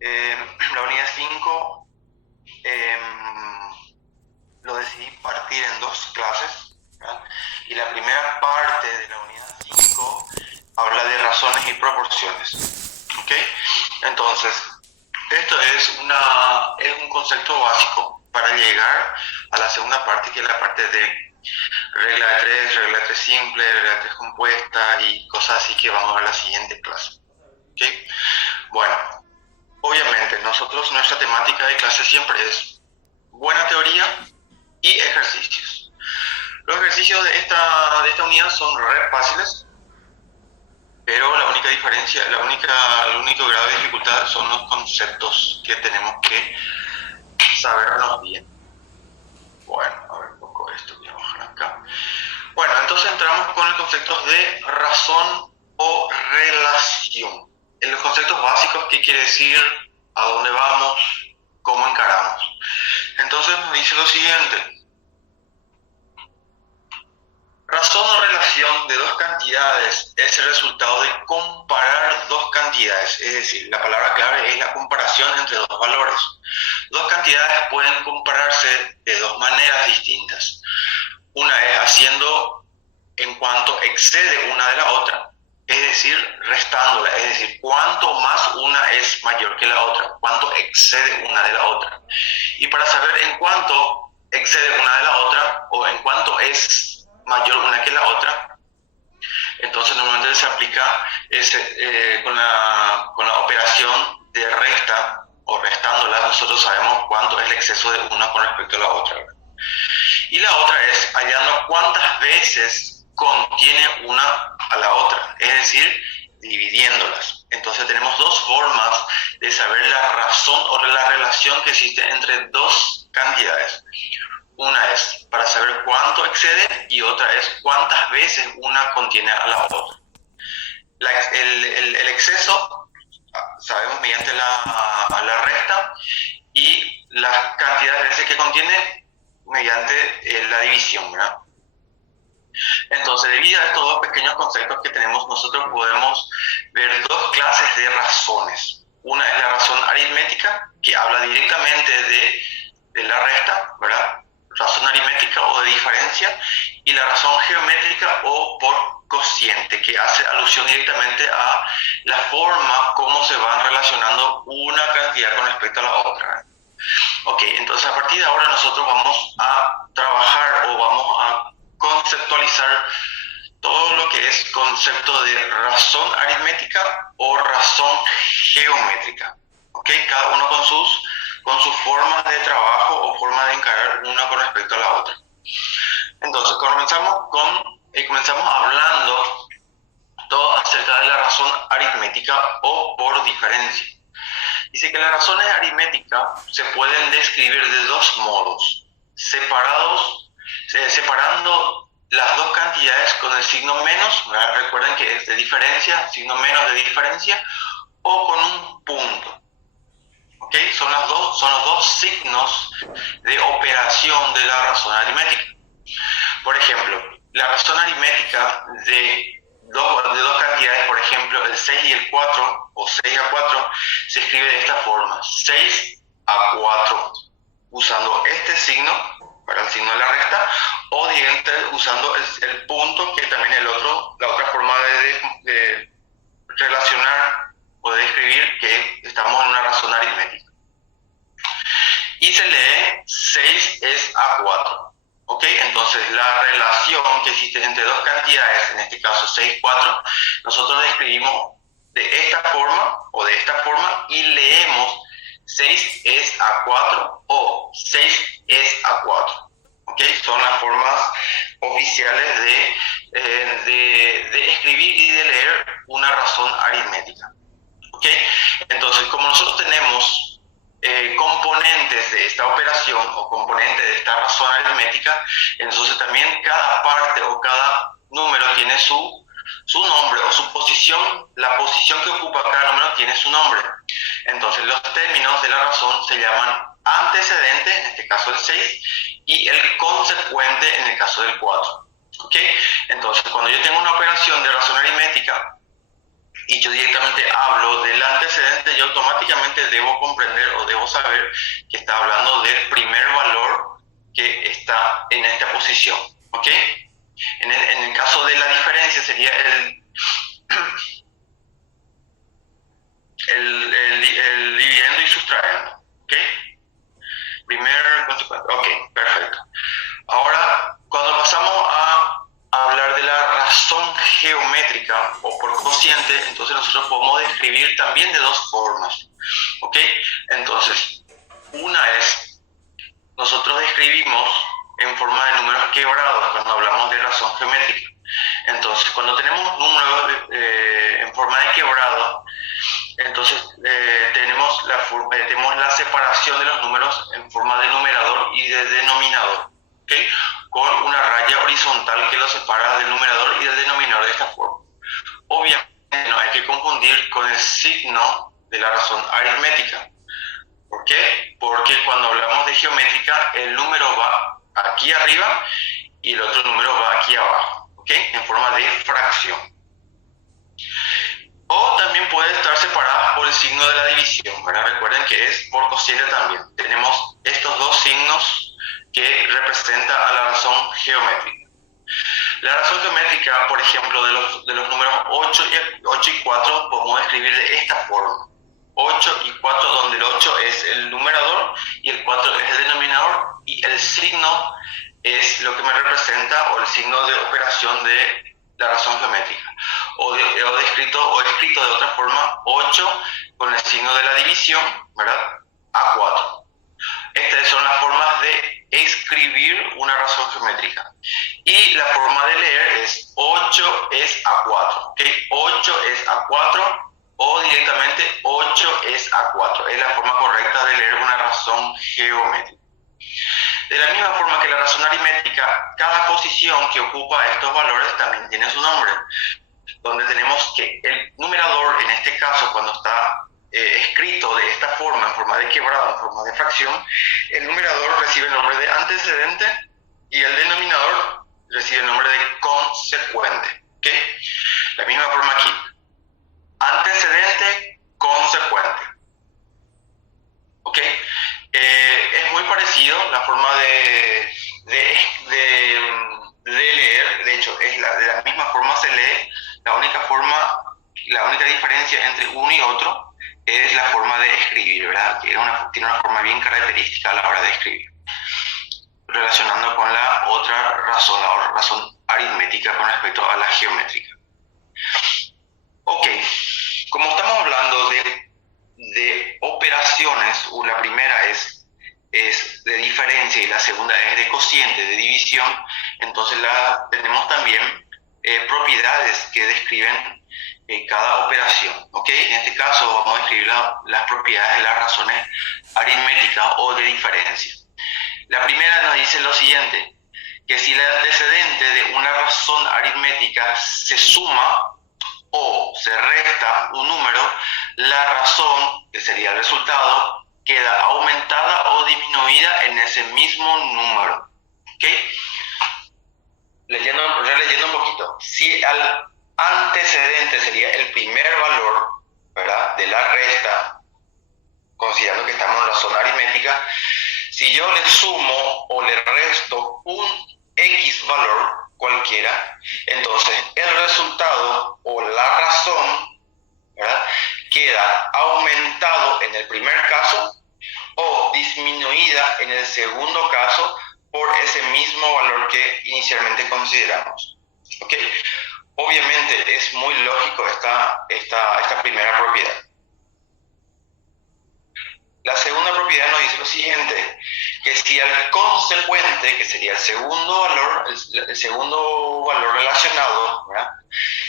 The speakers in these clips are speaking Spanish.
La unidad 5 lo decidí partir en dos clases, ¿verdad? Y la primera parte de la unidad 5 habla de razones y proporciones. ¿Ok? Entonces, esto es un concepto básico para llegar a la segunda parte, que es la parte de regla de regla de tres simple, regla de tres compuesta y cosas así que vamos a ver en la siguiente clase. ¿Ok? Bueno, obviamente nuestra temática de clase siempre es buena teoría y ejercicios. Los ejercicios de esta unidad son re fáciles, pero la única diferencia, el único grado de dificultad son los conceptos que tenemos que sabernos bien. Bueno, a ver un poco esto, voy a bajar acá. Bueno, entonces entramos con el concepto de razón o relación. En los conceptos básicos, ¿qué quiere decir? ¿A dónde vamos? ¿Cómo encaramos? Entonces nos dice lo siguiente. Razón o relación de dos cantidades es el resultado de comparar dos cantidades, es decir, la palabra clave es la comparación entre dos valores. Dos cantidades pueden compararse de dos maneras distintas. Una es haciendo en cuanto excede una de la otra, es decir, restándola, es decir, cuánto más una es mayor que la otra, cuánto excede una de la otra. Y para saber en cuánto excede una de la otra o en cuánto es mayor una que la otra, entonces normalmente se aplica con la operación de resta o restándola. Nosotros sabemos cuánto es el exceso de una con respecto a la otra. Y la otra es hallando cuántas veces contiene una a la otra, es decir, dividiéndolas. Entonces tenemos dos formas de saber la razón o la relación que existe entre dos cantidades. Una es para saber cuánto excede y otra es cuántas veces una contiene a la otra. El exceso sabemos mediante la resta y la cantidad de veces que contiene mediante la división, ¿verdad? Entonces, debido a estos dos pequeños conceptos que tenemos, nosotros podemos ver dos clases de razones. Una es la razón aritmética, que habla directamente de la resta, ¿verdad? Razón aritmética o de diferencia, y la razón geométrica o por cociente, que hace alusión directamente a la forma como se van relacionando una cantidad con respecto a la otra. Ok, entonces a partir de ahora nosotros vamos a trabajar o vamos a conceptualizar todo lo que es concepto de razón aritmética o razón geométrica. Ok, cada uno con sus formas de trabajo o formas de encarar una con respecto a la otra. Entonces comenzamos hablando todo acerca de la razón aritmética o por diferencia. Dice que las razones aritméticas se pueden describir de dos modos, separando las dos cantidades con el signo menos, ¿verdad? Recuerden que es de diferencia, signo menos de diferencia, o con un punto. ¿Okay? Son los dos signos de operación de la razón aritmética. Por ejemplo, la razón aritmética de dos cantidades, por ejemplo, el 6 y el 4, o 6 a 4, se escribe de esta forma, 6 a 4, usando este signo para el signo de la resta, o usando el punto, que también la otra forma de relacionar o de escribir que estamos en una razón aritmética. Y se lee 6 es a 4. ¿Ok? Entonces la relación que existe entre dos cantidades, en este caso 6, 4, nosotros la escribimos de esta forma o de esta forma y leemos 6 es a 4 o 6 es a 4. ¿Ok? Son las formas oficiales de escribir y de leer una razón aritmética. ¿Ok? Entonces, como nosotros tenemos componentes de esta operación o componentes de esta razón aritmética, entonces también cada parte o cada número tiene su nombre o su posición, la posición que ocupa cada número tiene su nombre. Entonces los términos de la razón se llaman antecedente, en este caso el 6, y el consecuente en el caso del 4. ¿Ok? Entonces cuando yo tengo una operación de razón aritmética y yo directamente hablo del antecedente, yo automáticamente debo comprender o debo saber que está hablando del primer valor que está en esta posición, ¿ok? En el caso de la diferencia sería el dividendo y sustrayendo, ¿ok? Primer consecuencia, ok, perfecto. Ahora, cuando pasamos a hablar de la razón geométrica o por cociente, entonces nosotros podemos describir también de dos formas, ¿ok? Entonces, una es, nosotros describimos en forma de números quebrados cuando hablamos de razón geométrica. Entonces, cuando tenemos números en forma de quebrado, entonces tenemos la separación de los números en forma de numerador y de denominador, ¿okay? Con una raya horizontal que los separa del numerador y del denominador de esta forma. Obviamente no hay que confundir con el signo de la razón aritmética. ¿Por qué? Porque cuando hablamos de geométrica, el número va aquí arriba y el otro número va aquí abajo, ¿ok? En forma de fracción. O también puede estar separada por el signo de la división, ¿verdad? Recuerden que es por cociente también. Tenemos estos dos signos que representan a la razón geométrica. La razón geométrica, por ejemplo, de los números 8 y 4, podemos escribir de esta forma. 8 y 4, donde el 8 es el numerador y el 4 es el denominador, y el signo es lo que me representa, o el signo de operación de la razón geométrica. O escrito de otra forma, 8 con el signo de la división, ¿verdad? A 4. Estas son las formas de escribir una razón geométrica. Y la forma de leer es 8 es a 4, ¿ok? 8 es a 4 o directamente 8 es a 4. Es la forma correcta de leer una razón geométrica. De la misma forma que la razón aritmética, cada posición que ocupa estos valores también tiene su nombre, donde tenemos que el numerador, en este caso, cuando está escrito de esta forma, en forma de quebrado, en forma de fracción, el numerador recibe el nombre de antecedente y el denominador recibe el nombre de consecuente, ¿ok? La misma forma aquí, antecedente, consecuente, ¿ok? Es muy parecido la forma de leer, de hecho, de la misma forma se lee, la única diferencia entre uno y otro es la forma de escribir, ¿verdad? Que tiene una forma bien característica a la hora de escribir, relacionando con la otra razón aritmética con respecto a la geométrica. Ok, como estamos hablando de operaciones, la primera es de diferencia y la segunda es de cociente, de división, entonces tenemos también propiedades que describen cada operación, ¿ok? En este caso vamos a describir las propiedades de las razones aritméticas o de diferencia. La primera nos dice lo siguiente, que si el antecedente de una razón aritmética se suma o se resta un número, la razón, que sería el resultado, queda aumentada o disminuida en ese mismo número, ¿ok? Releyendo un poquito, si al antecedente sería el primer valor, ¿verdad?, de la resta, considerando que estamos en la zona aritmética, si yo le sumo o le resto un X valor cualquiera, entonces el resultado o la razón, ¿verdad?, queda aumentado en el primer caso o disminuida en el segundo caso por ese mismo valor que inicialmente consideramos, ¿ok? Obviamente es muy lógico esta primera propiedad. La segunda propiedad nos dice lo siguiente, que si al consecuente, que sería el segundo valor relacionado, ¿verdad?,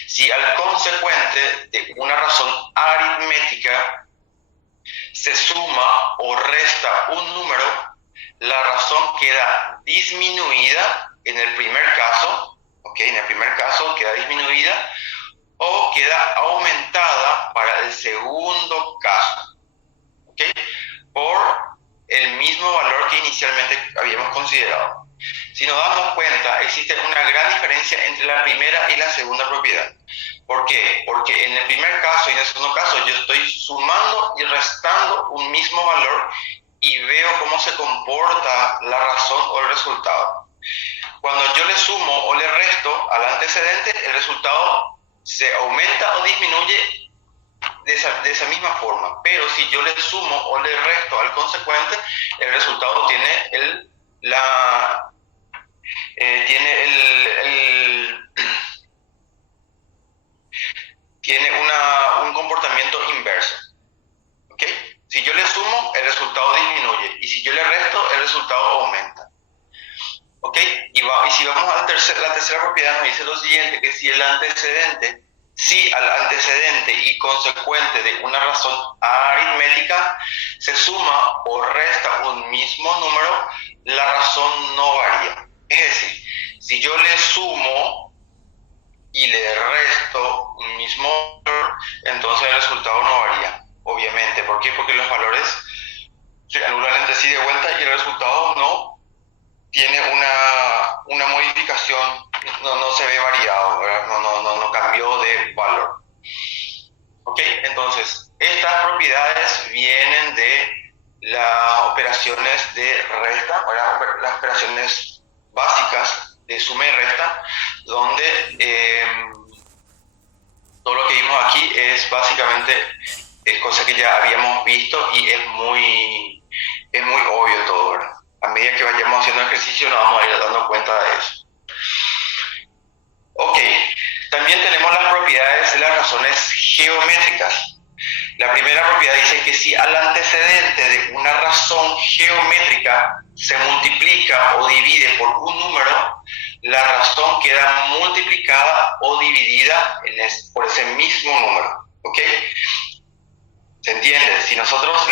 si al consecuente de una razón aritmética se suma o resta un número, la razón queda disminuida en el primer caso, ¿ok? En el primer caso queda disminuida o queda aumentada para el segundo caso, ¿ok?, por el mismo valor que inicialmente habíamos considerado. Si nos damos cuenta, existe una gran diferencia entre la primera y la segunda propiedad. ¿Por qué? Porque en el primer caso y en el segundo caso yo estoy sumando y restando un mismo valor y veo cómo se comporta la razón o el resultado. Cuando yo le sumo o le resto al antecedente, el resultado se aumenta o disminuye de esa misma forma. Pero si yo le sumo o le resto al consecuente, el resultado tiene un comportamiento inverso. ¿Ok? Si yo le sumo, el resultado disminuye. Y si yo le resto, el resultado aumenta. ¿Ok? Y si vamos a la tercera propiedad, nos dice lo siguiente, que si al antecedente y consecuente de una razón aritmética se suma o resta un mismo número, la razón no varía. Es decir, si yo le sumo y le resto un mismo valor, entonces el resultado no varía, obviamente. ¿Por qué? Porque los valores se anulan entre sí de vuelta y el resultado no tiene una modificación, no se ve variado, ¿verdad? No cambió de valor. ¿Ok? Entonces, estas propiedades vienen de las operaciones de resta, ¿verdad? Las operaciones básicas de suma y resta, donde todo lo que vimos aquí es básicamente cosa que ya habíamos visto y es muy obvio todo, ¿verdad? A medida que vayamos haciendo ejercicio nos vamos a ir dando cuenta de eso. Ok, también tenemos las propiedades de las razones geométricas. La primera propiedad dice que si al antecedente de una razón geométrica se multiplica o divide por un número, la razón queda multiplicada o dividida por ese mismo número. ¿Ok? ¿Se entiende? Si nosotros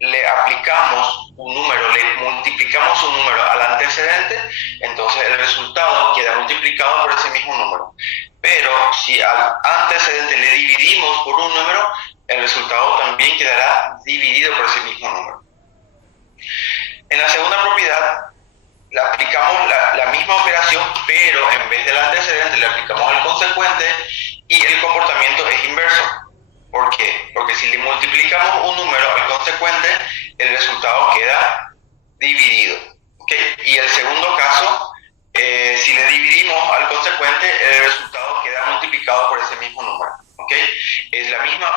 le aplicamos un número, le multiplicamos un número al antecedente, entonces el resultado queda multiplicado por ese mismo número. Pero si al antecedente le dividimos por un número, el resultado también quedará dividido por ese mismo número. En la segunda propiedad, le aplicamos la misma operación, pero en vez del antecedente le aplicamos al consecuente y el comportamiento es inverso. ¿Por qué? Porque si le multiplicamos un número al consecuente, el resultado queda dividido. ¿Okay? Y el segundo caso, si le dividimos al consecuente, el resultado queda multiplicado por ese mismo número. ¿Okay? Es la misma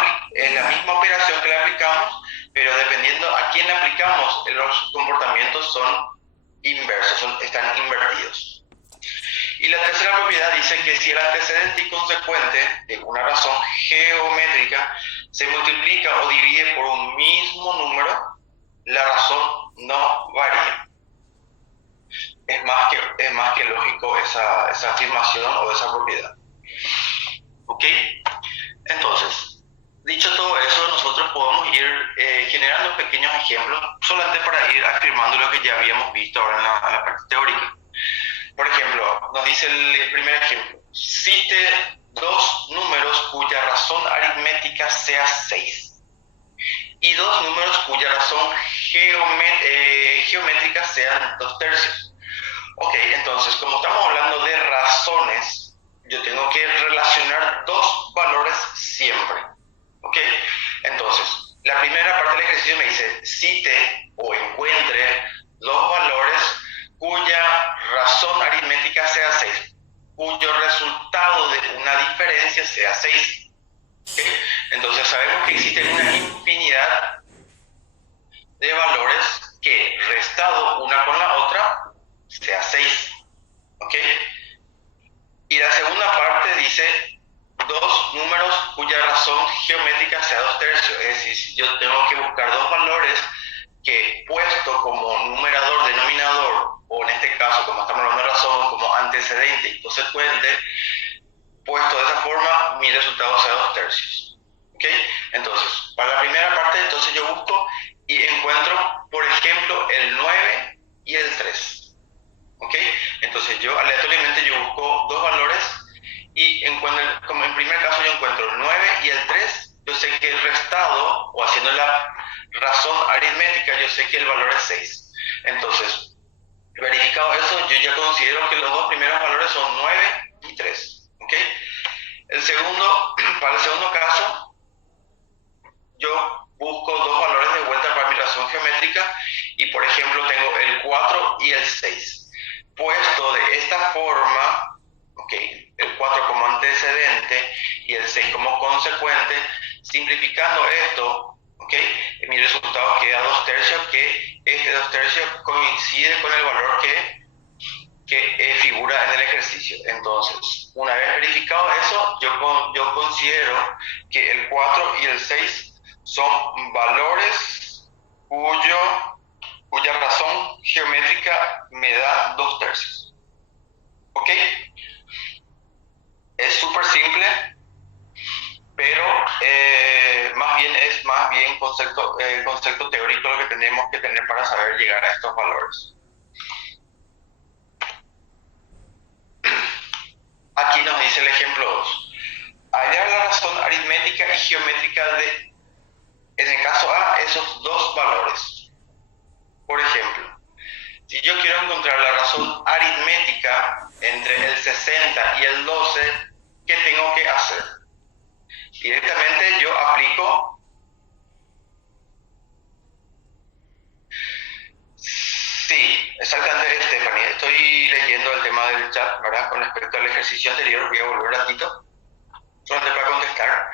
operación que le aplicamos, pero dependiendo a quién le aplicamos, los comportamientos son inversos, están invertidos. Y la tercera propiedad dice que si el antecedente y consecuente de una razón geométrica se multiplica o divide por un mismo número, la razón no varía. Es más que lógico esa afirmación o esa propiedad. ¿Ok? Entonces, dicho todo eso, nosotros podemos ir generando pequeños ejemplos solamente para ir afirmando lo que ya habíamos visto ahora en la parte teórica. Por ejemplo, nos dice el primer ejemplo: cite dos números cuya razón aritmética sea 6 y dos números cuya razón geométrica sean 2/3. Ok, entonces, como estamos hablando de razones, yo tengo que relacionar dos valores siempre. Ok, entonces, la primera parte del ejercicio me dice: cite o encuentre dos valores cuya razón aritmética sea 6, cuyo resultado de una diferencia sea 6. ¿Okay? Entonces sabemos que existen una infinidad de valores que restado una con la otra sea 6. ¿Okay? Y la segunda parte dice dos números cuya razón geométrica sea 2/3. Es decir, yo tengo que buscar dos valores que puesto como numerador, denominador, o en este caso, como estamos hablando de razón, como antecedente y consecuente, puesto de esa forma, mi resultado sea 2/3. ¿Okay? Entonces, para la primera parte, entonces yo busco y encuentro, por ejemplo, el 9 y el 3. ¿Okay? Entonces yo aleatoriamente yo busco dos valores y encuentro, como en primer caso yo encuentro el 9 y el 3, yo sé que el restado, o haciendo la razón aritmética, yo sé que el valor es 6. Entonces, verificado eso, yo ya considero que los dos primeros valores son 9 y 3. ¿Okay? Para el segundo caso, yo busco dos valores de vuelta para mi razón geométrica y, por ejemplo, tengo el 4 y el 6. Puesto de esta forma, okay, el 4 como antecedente y el 6 como consecuente, simplificando esto, okay, mi resultado queda 2 tercios, que este 2 tercios coincide con el valor que figura en el ejercicio. Entonces, una vez verificado eso, yo considero que el 4 y el 6 son valores cuya razón geométrica me da 2 tercios. ¿Ok? Es súper simple, pero es más bien concepto teórico lo que tenemos que tener para saber llegar a estos valores. Aquí nos dice el ejemplo 2. Hallar la razón aritmética y geométrica de, en el caso A, esos dos valores. Por ejemplo, si yo quiero encontrar la razón aritmética entre el 60 y el 12, ¿qué tengo que hacer? Directamente yo aplico. Sí, exactamente, Stephanie. Estoy leyendo el tema del chat, ¿verdad? Con respecto al ejercicio anterior, voy a volver un ratito, solamente para contestar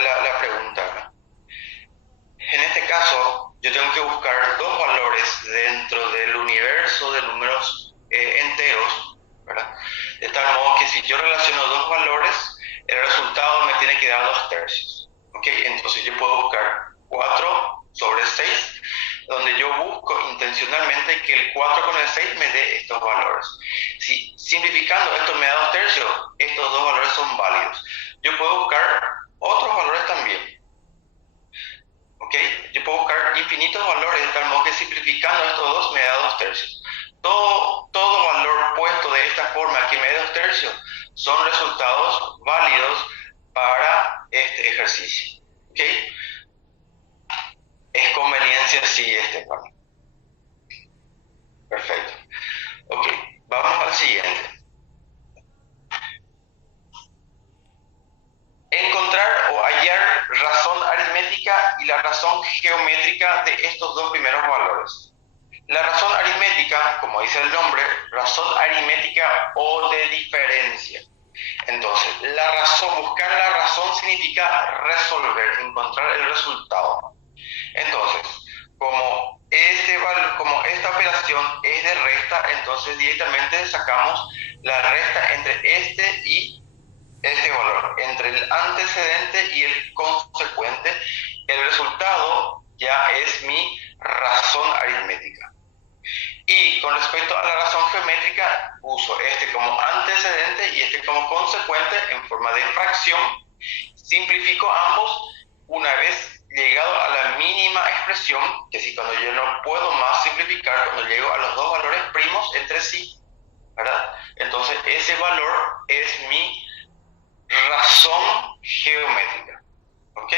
la pregunta, ¿verdad? En este caso, yo tengo que buscar dos valores dentro del universo de números enteros, ¿verdad? De tal modo que si yo relaciono dos valores, el resultado me tiene que dar 2 tercios. ¿Ok? Entonces yo puedo buscar 4 sobre 6, donde yo busco intencionalmente que el 4 con el 6 me dé estos valores. Si simplificando esto me da 2 tercios, estos dos valores son válidos. Yo puedo buscar otros valores también. ¿Ok? Yo puedo buscar infinitos valores de tal modo que simplificando estos dos me da 2 tercios. Todo valor puesto de esta forma que me dé 2 tercios son resultados válidos para este ejercicio. ¿Ok? Es conveniencia, sí, Esteban. Perfecto. Ok, vamos al siguiente. Encontrar o hallar razón aritmética y la razón geométrica de estos dos primeros valores. La razón aritmética, como dice el nombre, razón aritmética o de diferencia. Entonces, buscar la razón significa resolver, encontrar el resultado. Entonces, como esta operación es de resta, entonces directamente sacamos la resta entre este y este valor, entre el antecedente y el consecuente. El resultado ya es mi razón aritmética. Y con respecto a la razón geométrica, uso este como antecedente y este como consecuente en forma de fracción. Simplifico ambos una vez llegado a la mínima expresión, que si cuando yo no puedo más simplificar, cuando llego a los dos valores primos entre sí, ¿verdad? Entonces ese valor es mi razón geométrica. ¿Ok?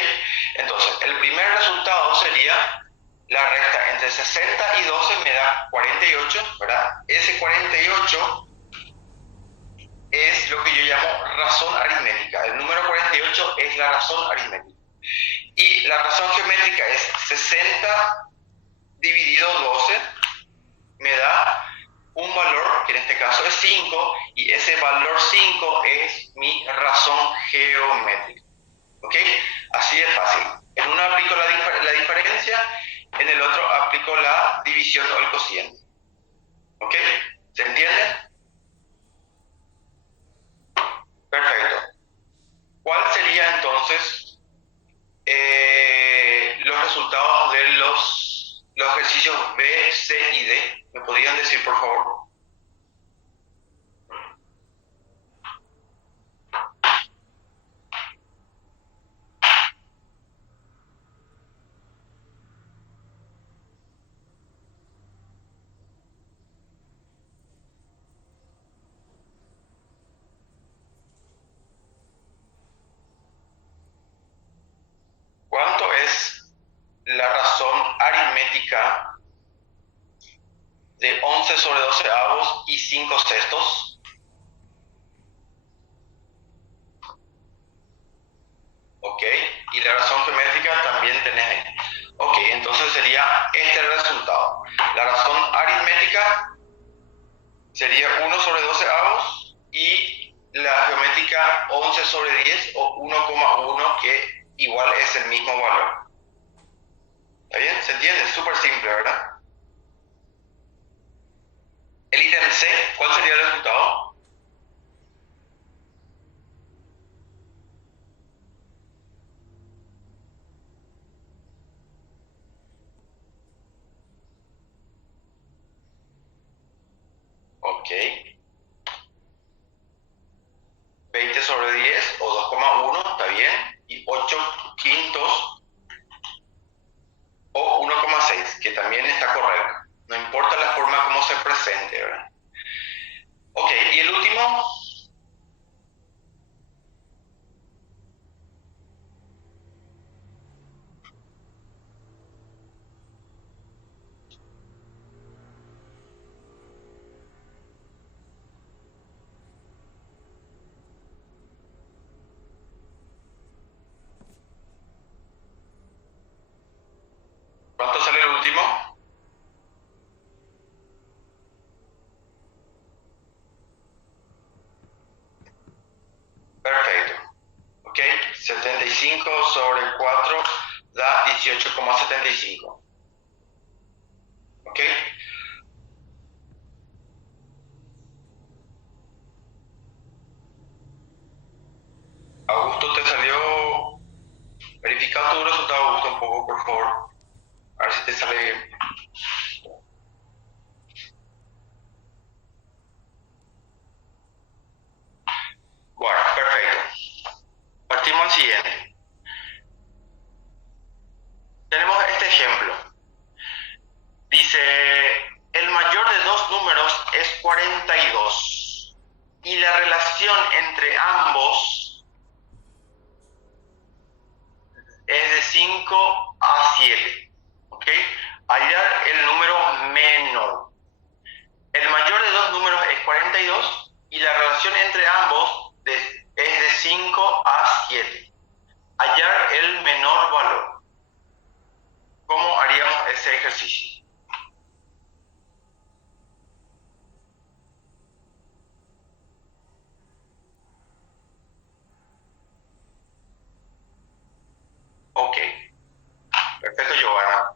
Entonces, el primer resultado sería la resta entre 60 y 12 me da 48, ¿verdad? Ese 48 es lo que yo llamo razón aritmética. El número 48 es la razón aritmética. Y la razón geométrica es 60 dividido 12, me da un valor, que en este caso es 5, y ese valor 5 es mi razón geométrica. ¿Ok? Así de fácil. En uno aplico la diferencia, en el otro aplico la división o el cociente. ¿Ok? ¿Se entiende? Perfecto. ¿Cuál sería entonces los resultados de los ejercicios B, C y D? ¿Me podrían decir, por favor? aritmética sería 1/12 y la geométrica 11/10 o 1,1, que igual es el mismo valor. ¿Está bien? ¿Se entiende? Es súper simple, ¿verdad? El ítem C, ¿cuál sería el resultado? Ok. 20/10 o 2,1, está bien. Y 8/5 o 1,6, que también está correcto. No importa la forma como se presente, ¿verdad? Ok, y el último. ¿Cuánto sale el último? Perfecto. Ok, 75/4 da 18,75. Ok. Augusto, ¿te salió? Verifica tu resultado, Augusto, un poco, por favor. A ver si te sale bien. Bueno, perfecto. Partimos al siguiente. Tenemos este ejemplo. Dice, el mayor de dos números es 42 y la relación entre ambos es de 5/7. ¿Ok? Hallar el número menor. El mayor de dos números es 42 y la relación entre ambos es de 5/7. Hallar el menor valor. ¿Cómo haríamos ese ejercicio? Ok, perfecto, Giovanna.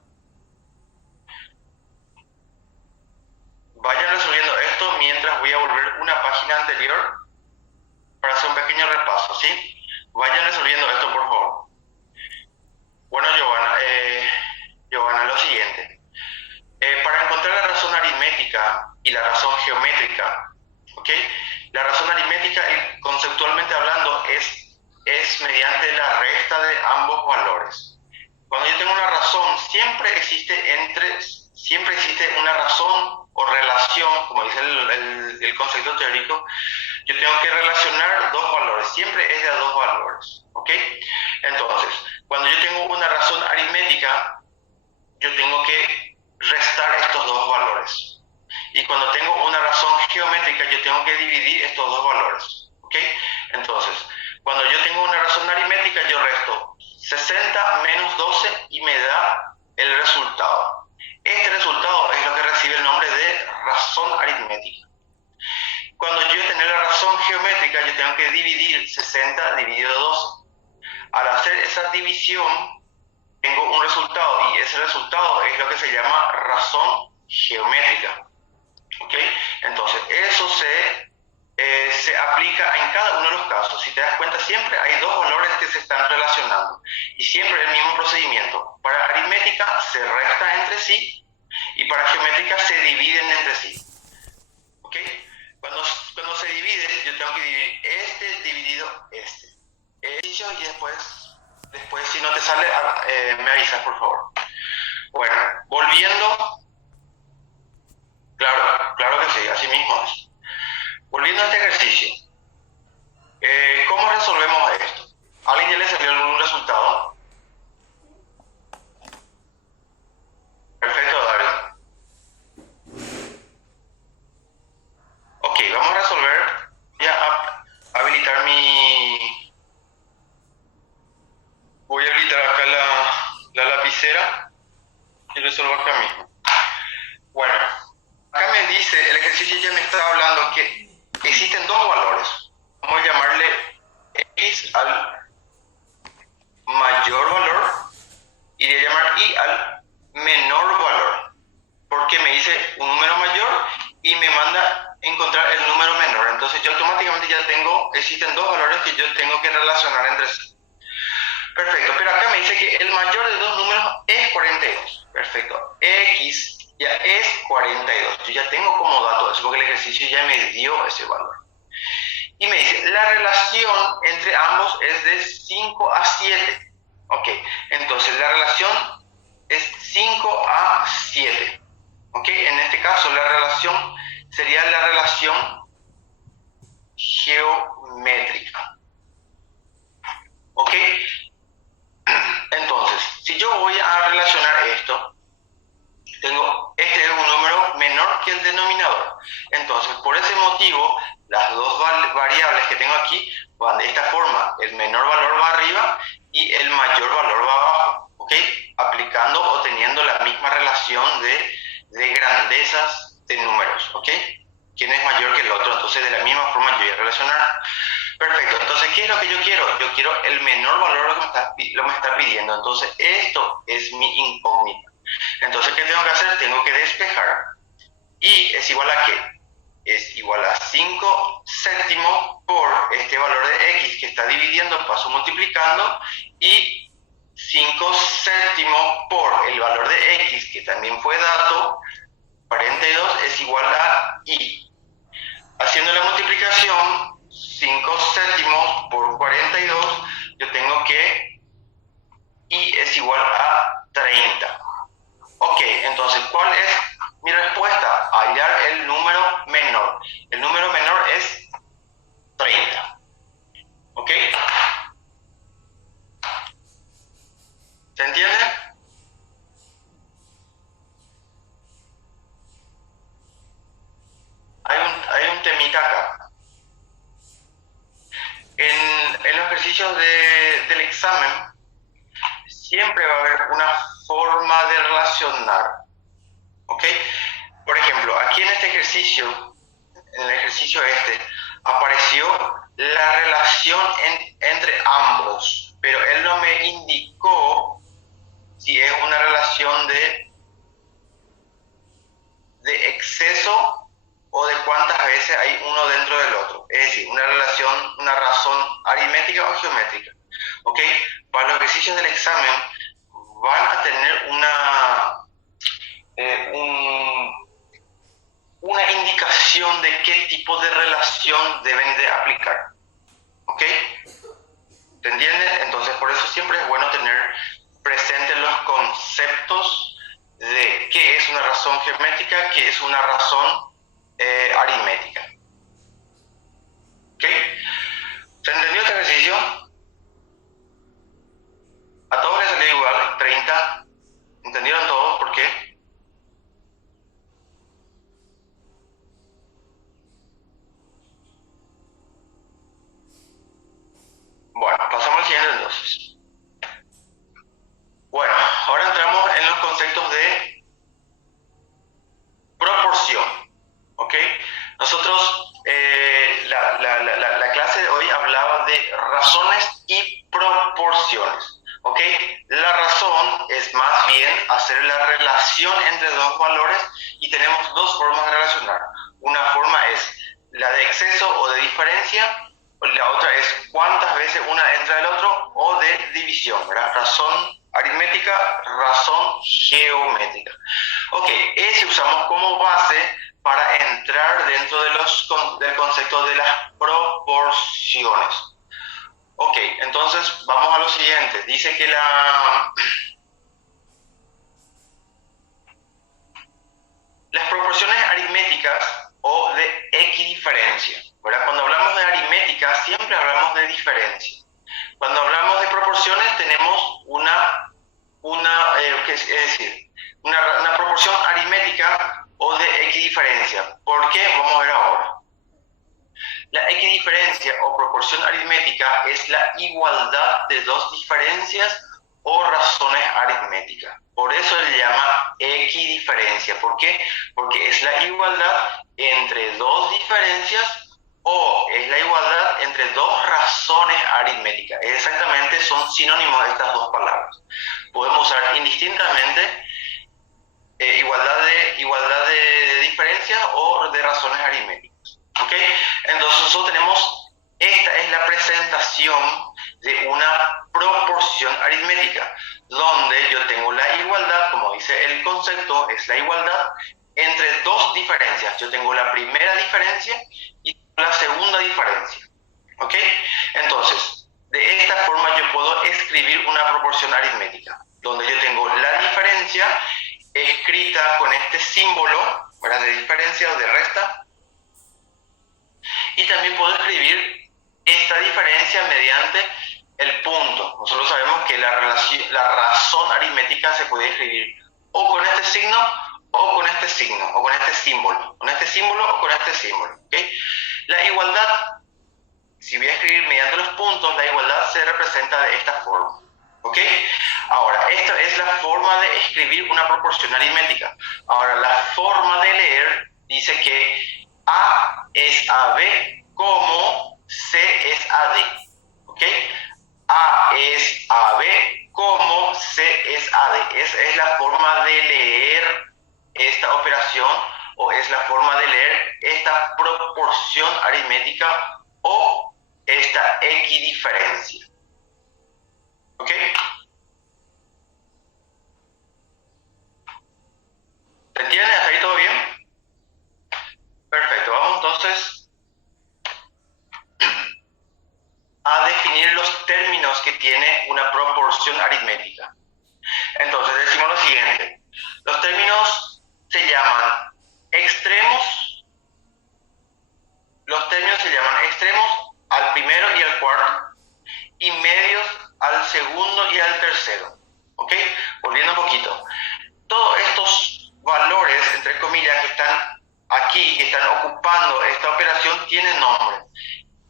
Vayan resolviendo esto mientras voy a volver una página anterior para hacer un pequeño repaso, ¿sí? Vayan resolviendo esto, por favor. Bueno, Giovanna, lo siguiente. Para encontrar la razón aritmética y la razón geométrica, ¿ok? La razón aritmética, conceptualmente hablando, es mediante la resta de ambos valores. Cuando yo tengo una razón, siempre existe una razón o relación, como dice el concepto teórico. Yo tengo que relacionar dos valores, siempre es de a dos valores, ¿ok? Entonces, cuando yo tengo una razón aritmética, yo tengo que restar estos dos valores. Y cuando tengo una razón geométrica, yo tengo que dividir estos dos valores, ¿ok? Entonces, cuando yo tengo una razón aritmética, yo resto 60 menos 12 y me da el resultado. Este resultado es lo que recibe el nombre de razón aritmética. Cuando yo tengo la razón geométrica, yo tengo que dividir 60 dividido 12. Al hacer esa división, tengo un resultado y ese resultado es lo que se llama razón geométrica. ¿Ok? Entonces, eso se aplica en cada uno de los casos. Si te das cuenta, siempre hay dos valores que se están relacionando y siempre el mismo procedimiento. Para aritmética se resta entre sí y para geométrica se dividen entre sí. ¿Ok? Cuando se divide, yo tengo que dividir este dividido este. Y después si no te sale, me avisas, por favor. Bueno, volviendo, claro que sí, así mismo es. Volviendo a este ejercicio, ¿cómo resolvemos esto? ¿A alguien ya le salió algún resultado? Perfecto, David. Ok, vamos a resolver. Voy a habilitar Voy a habilitar acá la lapicera y resuelvo acá mismo. Bueno, acá me dice, el ejercicio ya me está hablando que existen dos valores. Vamos a llamarle x al mayor valor y voy a llamar y al menor valor. Porque me dice un número mayor y me manda a encontrar el número menor. Entonces yo automáticamente ya existen dos valores que yo tengo que relacionar entre sí. Perfecto, pero acá me dice que el mayor de dos números es 42. Perfecto, x ya es 42. Yo ya tengo como dato eso porque el ejercicio ya me dio ese valor. Y me dice, la relación entre ambos es de 5 a 7. Ok, entonces la relación es 5 a 7. Ok, en este caso la relación sería la relación geométrica. Ok, entonces, si yo voy a relacionar esto, este es un número menor que el denominador. Entonces, por ese motivo, las dos variables que tengo aquí van de esta forma. El menor valor va arriba y el mayor valor va abajo. ¿Ok? Aplicando o teniendo la misma relación de grandezas de números. ¿Ok? ¿Quién es mayor que el otro? Entonces, de la misma forma yo voy a relacionar. Perfecto. Entonces, ¿qué es lo que yo quiero? Yo quiero el menor valor lo me está pidiendo. Entonces, esto es mi incógnita. Entonces, ¿qué tengo que hacer? Tengo que despejar. ¿Y es igual a qué? Es igual a 5 séptimos por este valor de x que está dividiendo, paso multiplicando, y 5 séptimos por el valor de x que también fue dato, 42, es igual a y. Haciendo la multiplicación, 5 séptimos por 42, yo tengo que y es igual a 30. Ok, entonces, ¿cuál es mi respuesta? Hallar el número menor. El número menor es 30. ¿Ok? ¿Se entiende? Hay un temita acá. En los ejercicios del examen, siempre va a haber una forma de relacionar. ¿Ok? Por ejemplo, aquí en este ejercicio, en el ejercicio apareció la relación entre ambos, pero él no me indicó si es una relación de exceso o de cuántas veces hay uno dentro del otro. Es decir, una razón aritmética o geométrica. ¿Ok? Para los ejercicios del examen van a tener una indicación de qué tipo de relación deben de aplicar. ¿Ok? ¿Se entiende? Entonces, por eso siempre es bueno tener presentes los conceptos de qué es una razón geométrica, qué es una razón aritmética. ¿Ok? ¿Se entendió este ejercicio? A todos les salió igual, 30. ¿Entendieron todos por qué? Bueno, pasamos al siguiente entonces. Bueno, ahora entramos en los conceptos de proporción. ¿Ok? Nosotros, la clase de hoy hablaba de razones y proporciones. ¿Ok? La razón es más bien hacer la relación entre dos valores y tenemos dos formas de relacionar. Una forma es la de exceso o de diferencia, la otra es cuántas veces una entra del otro o de división, ¿verdad? Razón aritmética, razón geométrica. Ok, ese usamos como base para entrar dentro del concepto de las proporciones. Ok, entonces vamos a lo siguiente. Dice que las proporciones aritméticas o de equidiferencia, ¿verdad? Cuando hablamos de aritmética siempre hablamos de diferencia. Cuando hablamos de proporciones tenemos una proporción aritmética o de equidiferencia. ¿Por qué? Vamos a ver ahora. La equidiferencia o proporción aritmética es la igualdad de dos diferencias o razones aritméticas. Por eso se llama equidiferencia. ¿Por qué? Porque es la igualdad entre dos diferencias o es la igualdad entre dos razones aritméticas. Exactamente, son sinónimos de estas dos palabras. Podemos usar indistintamente igualdad de diferencias o de razones aritméticas. ¿Ok? Entonces nosotros tenemos, esta es la presentación de una proporción aritmética, donde yo tengo la igualdad, como dice el concepto, es la igualdad entre dos diferencias. Yo tengo la primera diferencia y la segunda diferencia. ¿Ok? Entonces, de esta forma yo puedo escribir una proporción aritmética, donde yo tengo la diferencia escrita con este símbolo, ¿verdad?, de diferencia o de resta, y también puedo escribir esta diferencia mediante el punto. Nosotros sabemos que la razón aritmética se puede escribir o con este signo o con este signo, o con este símbolo, con este símbolo o con este símbolo. ¿Okay? La igualdad, si voy a escribir mediante los puntos, la igualdad se representa de esta forma. ¿Ok? Ahora, esta es la forma de escribir una proporción aritmética. Ahora, la forma de leer dice que A es AB como C es AD. ¿Ok? A es AB como C es AD. Esa es la forma de leer esta operación, o es la forma de leer esta proporción aritmética o esta equidiferencia. ¿Ok? ¿Se entiende? ¿Hasta ahí todo bien? Perfecto. Vamos entonces a definir los términos que tiene una proporción aritmética. Entonces decimos lo siguiente. Los términos se llaman extremos. Los términos se llaman extremos al primero y al cuarto, y medios al segundo y al tercero. ¿Ok? Volviendo un poquito. Todos estos valores, entre comillas, que están aquí, que están ocupando esta operación, tienen nombre.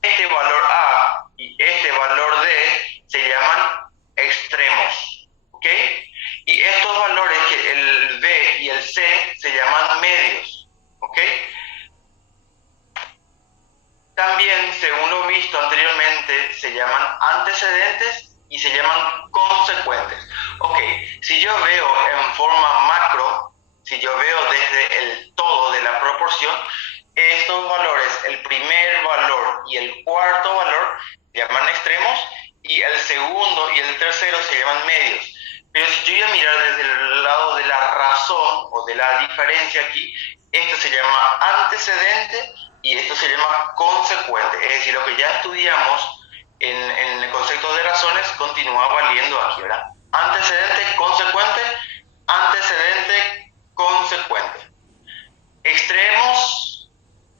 Este valor A y este valor D se llaman extremos. ¿Ok? Y estos valores, que el B y el C, se llaman medios. ¿Ok? También, según lo visto anteriormente, se llaman antecedentes y se llaman consecuentes. Ok, si yo veo en forma macro, si yo veo desde el todo de la proporción, estos valores, el primer valor y el cuarto valor, se llaman extremos, y el segundo y el tercero se llaman medios. Pero si yo voy a mirar desde el lado de la razón o de la diferencia aquí, esto se llama antecedente y esto se llama consecuente. Es decir, lo que ya estudiamos en el concepto de razones continúa valiendo aquí, ¿verdad? Antecedente, consecuente, antecedente, consecuente. Extremos,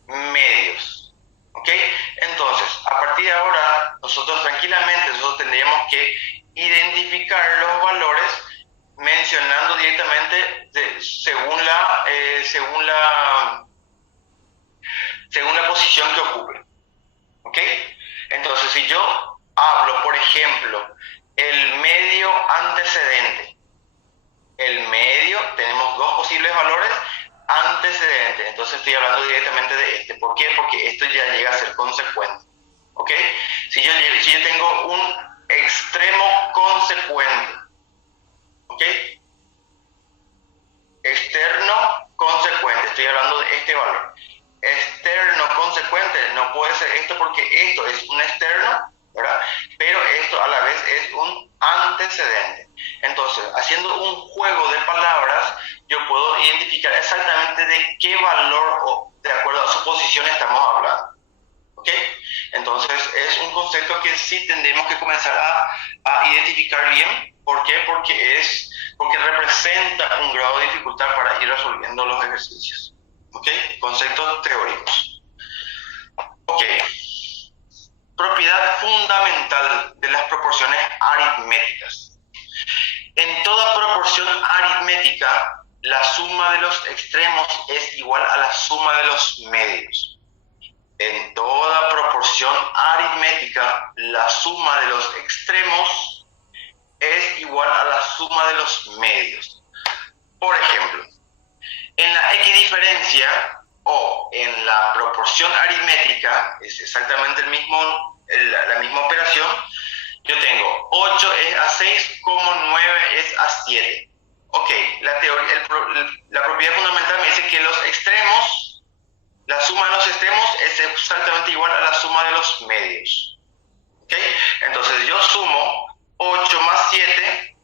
medios. ¿Ok? Entonces, a partir de ahora, nosotros tendríamos que identificar los valores mencionando directamente según la posición que ocupe. ¿Ok? Entonces, si yo hablo, por ejemplo, el medio antecedente, el medio, tenemos dos posibles valores antecedentes, entonces estoy hablando directamente de este. ¿Por qué? Porque esto ya llega a ser consecuente. ¿Ok? Si yo tengo un extremo consecuente, ¿ok? Externo consecuente, estoy hablando de este valor. Externo consecuente, no puede ser esto porque esto es un externo, ¿verdad? Pero esto a la vez es un antecedente. Entonces, haciendo un juego de palabras, yo puedo identificar exactamente de qué valor o de acuerdo a su posición estamos hablando. ¿Ok? Entonces, es un concepto que sí tendremos que comenzar a identificar bien. ¿Por qué? Porque representa un grado de dificultad para ir resolviendo los ejercicios. ¿Ok? Conceptos teóricos. Ok. Propiedad fundamental de las proporciones aritméticas. En toda proporción aritmética, la suma de los extremos es igual a la suma de los medios. En toda proporción aritmética, la suma de los extremos es igual a la suma de los medios. Por ejemplo, en la equidiferencia o en la proporción aritmética, es exactamente la misma operación. Yo tengo 8 es a 6 como 9 es a 7. Ok, la propiedad fundamental me dice que los extremos, la suma de los extremos es exactamente igual a la suma de los medios. Ok, entonces yo sumo 8 más 7,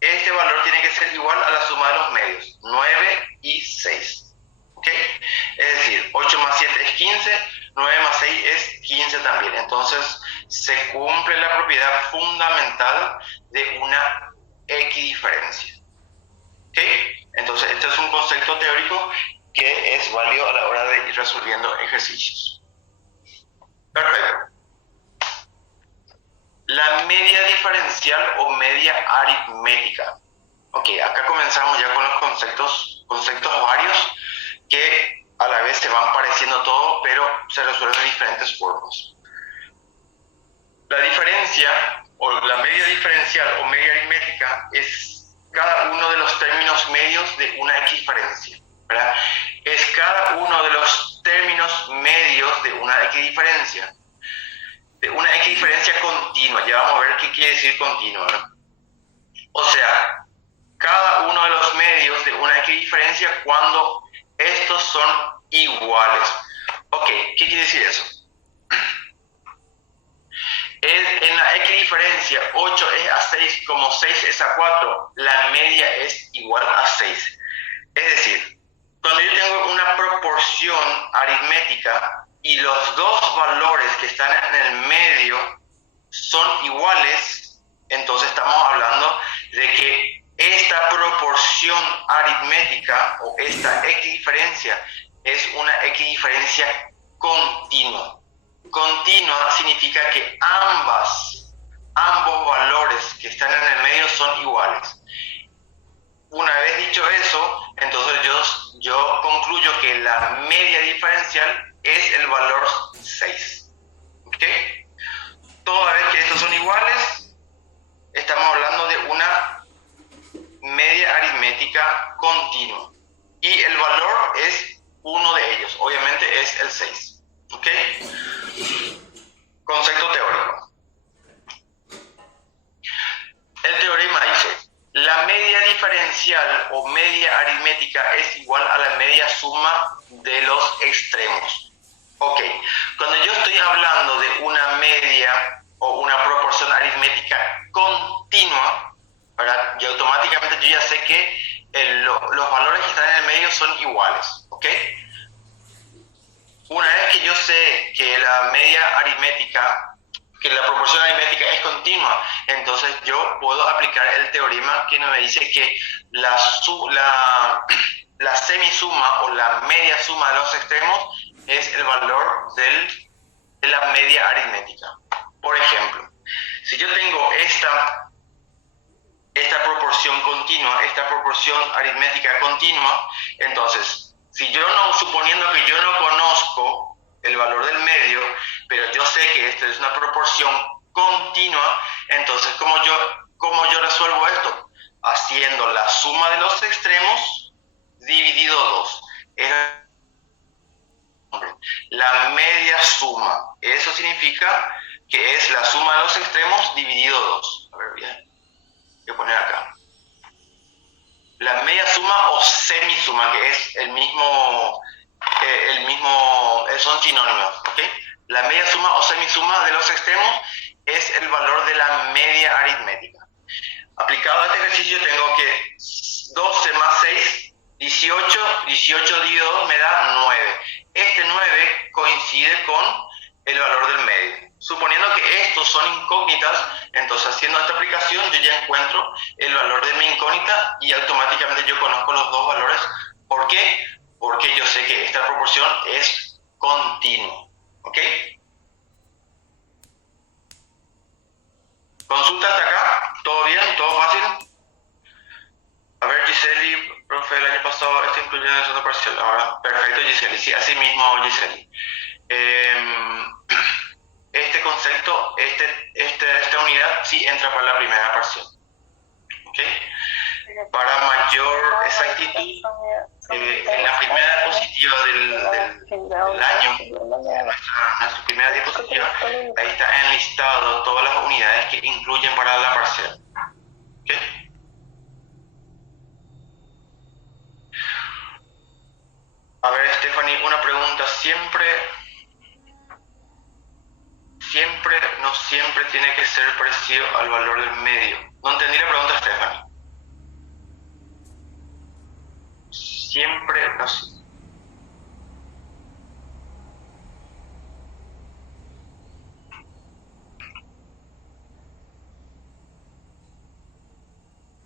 este valor tiene que ser igual a la suma de los medios, 9 y 6. ¿Ok? Es decir, 8 más 7 es 15, 9 más 6 es 15 también. Entonces, se cumple la propiedad fundamental de una equidiferencia. ¿Ok? Entonces, este es un concepto teórico que es válido a la hora de ir resolviendo ejercicios. Perfecto. La media diferencial o media aritmética. Ok, acá comenzamos ya con los conceptos varios que a la vez se van pareciendo todo, pero se resuelven de diferentes formas. La diferencia o la media diferencial o media aritmética es cada uno de los términos medios de una equidiferencia, ¿verdad? Es cada uno de los términos medios de una equidiferencia. De una equidiferencia continua. Ya vamos a ver qué quiere decir continua, ¿verdad? O sea, cada uno de los medios de una equidiferencia cuando estos son iguales. Ok, ¿qué quiere decir eso? En la equidiferencia 8 es a 6 como 6 es a 4, la media es igual a 6. Es decir, cuando yo tengo una proporción aritmética y los dos valores que están en el medio son iguales, entonces estamos hablando de que esta proporción aritmética o esta equidiferencia es una equidiferencia continua. Continua significa que ambos valores que están en el medio son iguales. Una vez dicho eso, entonces yo concluyo que la media diferencial es el valor 6. ¿Ok? Toda vez que estos son iguales, estamos hablando de una media aritmética continua. Y el valor es uno de ellos, obviamente es el 6. ¿Ok? Concepto teórico. El teorema dice: la media diferencial o media aritmética es igual a la media suma de los extremos. Ok, cuando yo estoy hablando de una media o una proporción aritmética continua, ¿verdad? Y automáticamente yo ya sé que los valores que están en el medio son iguales. ¿Ok? Una vez que yo sé que la media aritmética, que la proporción aritmética es continua, entonces yo puedo aplicar el teorema que me dice que la semisuma o la media suma de los extremos es el valor de la media aritmética. Por ejemplo, si yo tengo esta proporción continua, esta proporción aritmética continua, entonces, suponiendo que yo no conozco el valor del medio, pero yo sé que esta es una proporción continua, entonces, ¿cómo yo resuelvo esto? Haciendo la suma de los extremos dividido 2. La media suma. Eso significa que es la suma de los extremos dividido 2. A ver, bien. Voy a poner acá. La media suma o semisuma, que es el mismo, son sinónimos, ¿ok? La media suma o semisuma de los extremos es el valor de la media aritmética. Aplicado a este ejercicio tengo que 12 más 6, 18, 18 dividido 2 me da 9. Este 9 coincide con el valor del medio. Suponiendo que estos son incógnitas, entonces haciendo esta aplicación yo ya encuentro el valor de mi incógnita y automáticamente yo conozco los dos valores. ¿Por qué? Porque yo sé que esta proporción es continua. ¿Ok? ¿Consulta hasta acá? ¿Todo bien? ¿Todo fácil? A ver, Giseli, profe, el año pasado esto incluyó en el segundo parcial. Ahora, perfecto, Giseli. Sí, así mismo, Giseli. Este concepto, esta unidad sí entra para la primera parcial. ¿Ok? Para mayor exactitud, en la primera diapositiva del año, nuestra primera diapositiva, ahí está enlistado todas las unidades que incluyen para la parcial. ¿Ok? A ver, Stephanie, una pregunta. No siempre tiene que ser parecido al valor del medio. No entendí la pregunta, Stephanie. Siempre, no sé.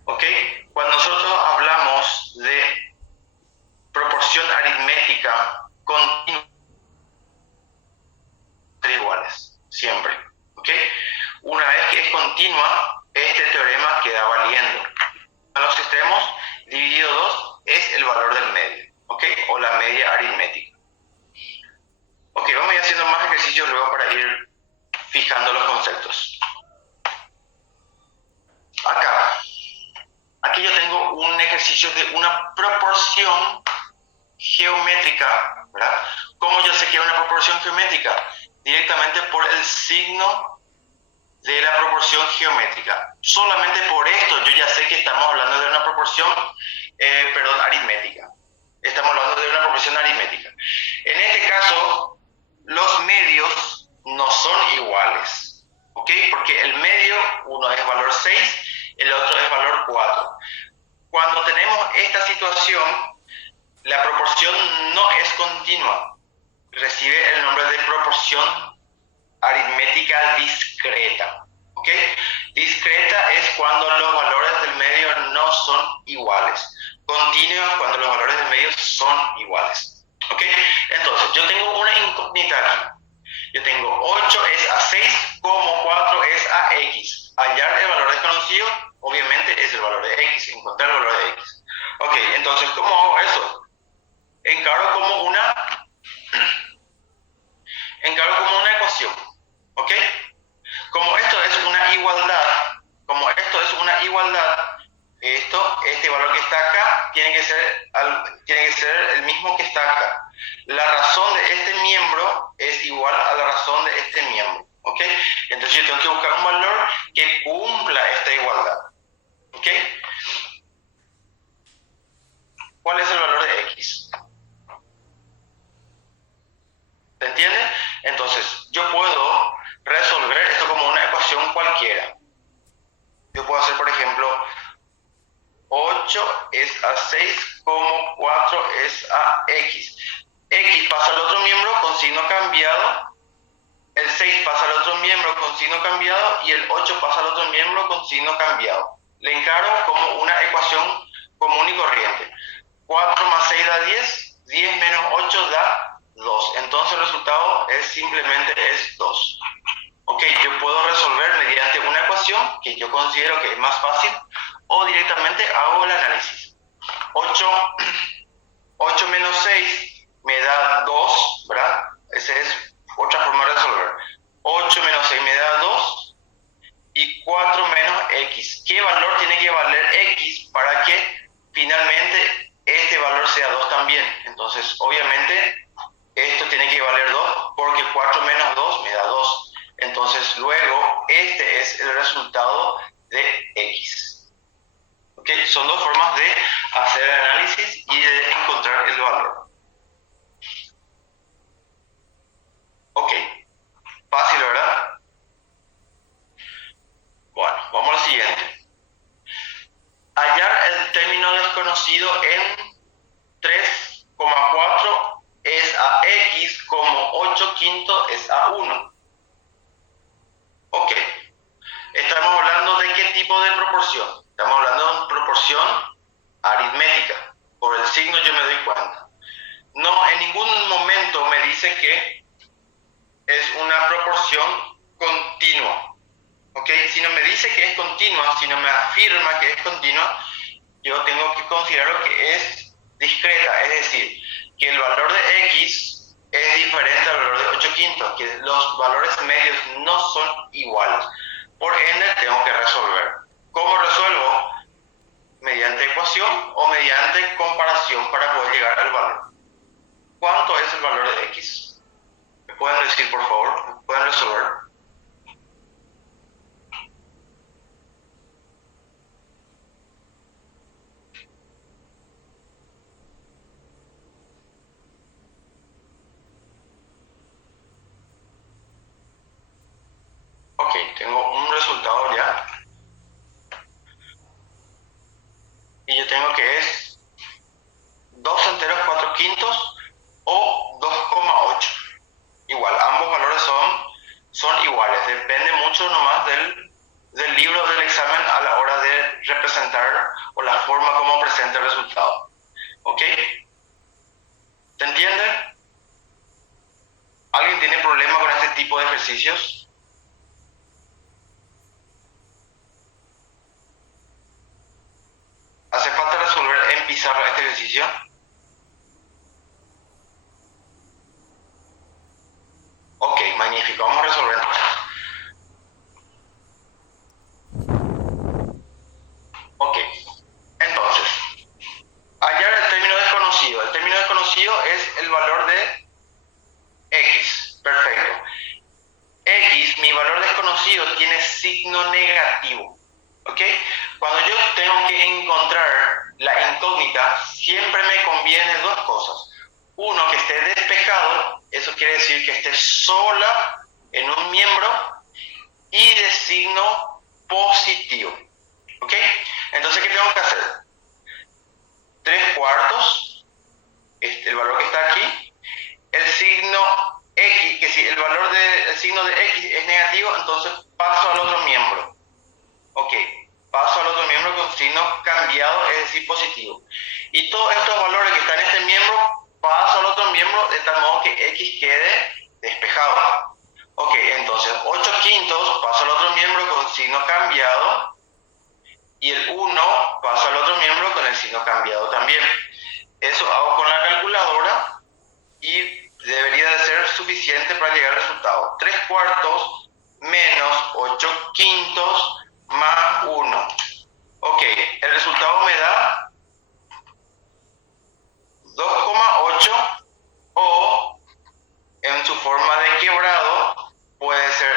¿Ok? Cuando nosotros hablamos de proporción aritmética continua, iguales, siempre. ¿Ok? Una vez que es continua, este teorema queda valiendo. A los extremos, dividido 2 es el valor del medio. ¿Ok? O la media aritmética. Ok, vamos a ir haciendo más ejercicios luego para ir fijando los conceptos. Aquí yo tengo un ejercicio de una proporción geométrica, ¿verdad? ¿Cómo yo sé que es una proporción geométrica? Directamente por el signo de la proporción geométrica. Solamente por esto yo ya sé que estamos hablando de una proporción, aritmética. Estamos hablando de una proporción aritmética. En este caso, los medios no son iguales, ¿ok? Porque el medio, uno es valor 6, el otro es valor 4. Cuando tenemos esta situación, la proporción no es continua. Recibe el nombre de proporción aritmética discreta. ¿Ok? Discreta es cuando los valores del medio no son iguales. Continua cuando los valores del medio son iguales. ¿Ok? Entonces, yo tengo una incógnita aquí. Yo tengo 8 es a 6, como 4 es a x. Hallar el valor desconocido, obviamente, es el valor de x. Encontrar el valor de x. Ok, entonces, ¿cómo hago eso? Encaro como una ecuación. ¿Ok? Como esto es una igualdad, este valor que está acá tiene que ser el mismo que está acá. La razón de este miembro es igual a la razón de este miembro. ¿Ok? Entonces yo tengo que buscar un valor que cumpla esta igualdad. ¿Ok? ¿Cuál es el valor de x? ¿Se entiende? Entonces, yo puedo resolver esto como una ecuación cualquiera. Yo puedo hacer, por ejemplo, 8 es a 6, como 4 es a x. X pasa al otro miembro con signo cambiado, el 6 pasa al otro miembro con signo cambiado y el 8 pasa al otro miembro con signo cambiado. Le encaro como una ecuación común y corriente. 4 más 6 da 10, 10 menos 8 da 2. Entonces el resultado simplemente es 2. Ok, yo puedo resolver mediante una ecuación que yo considero que es más fácil, o directamente hago el análisis. 8 menos 6 me da 2, ¿verdad? Esa es otra forma de resolver. 8 menos 6 me da 2 y 4 menos x. ¿Qué valor tiene que valer x para que finalmente este valor sea 2 también? Entonces, obviamente, esto tiene que valer 2 porque 4 menos 2 me da 2. Entonces, luego, este es el resultado de x. ¿Ok? Son dos formas de hacer el análisis y de encontrar el valor. Ok. Fácil, ¿verdad? Bueno, vamos al siguiente. Hallar el término desconocido en 3,4 es a x, como 8 quinto es a 1. Ok. Estamos hablando de qué tipo de proporción. Estamos hablando de proporción aritmética. Por el signo yo me doy cuenta. No, en ningún momento me dice que es una proporción continua. ¿Ok? Si no me dice que es continua, si no me afirma que es continua, yo tengo que considerar que es discreta. Es decir, que el valor de x es diferente al valor de 8 quintos, que los valores medios no son iguales. Por ende, tengo que resolver. ¿Cómo resuelvo? Mediante ecuación o mediante comparación para poder llegar al valor. ¿Cuánto es el valor de x? ¿Me pueden decir, por favor? ¿Me pueden resolver? Ok, tengo un resultado ya. Y yo tengo que es 2 enteros 4 quintos o 2,8. Igual, ambos valores son iguales. Depende mucho nomás del libro del examen a la hora de representar o la forma como presenta el resultado. ¿Ok? ¿Se entiende? ¿Alguien tiene problema con este tipo de ejercicios? ¿Hace falta resolver en pizarra este ejercicio? Ok, magnífico. Vamos a resolver entonces. Ok, entonces, hallar el término desconocido. El término desconocido es el valor de x. Perfecto. X, mi valor desconocido, tiene signo negativo. ¿Ok? Cuando yo tengo que encontrar la incógnita, siempre me conviene dos cosas. Uno, que esté despejado, eso quiere decir que esté sola en un miembro y de signo positivo. ¿Ok? Entonces, ¿qué tengo que hacer? 3/4, el valor que está aquí, el signo x, que si el valor del signo de x es negativo, entonces paso al otro miembro. Ok, paso al otro miembro con signo cambiado, es decir, positivo. Y todos estos valores que están en este miembro, paso al otro miembro de tal modo que x quede despejado. Ok, entonces 8 quintos paso al otro miembro con signo cambiado y el 1 paso al otro miembro con el signo cambiado también. Eso hago con la calculadora y debería de ser suficiente para llegar al resultado. 3/4 menos 8 quintos más 1. Ok, el resultado me da 2,8 o en su forma de quebrado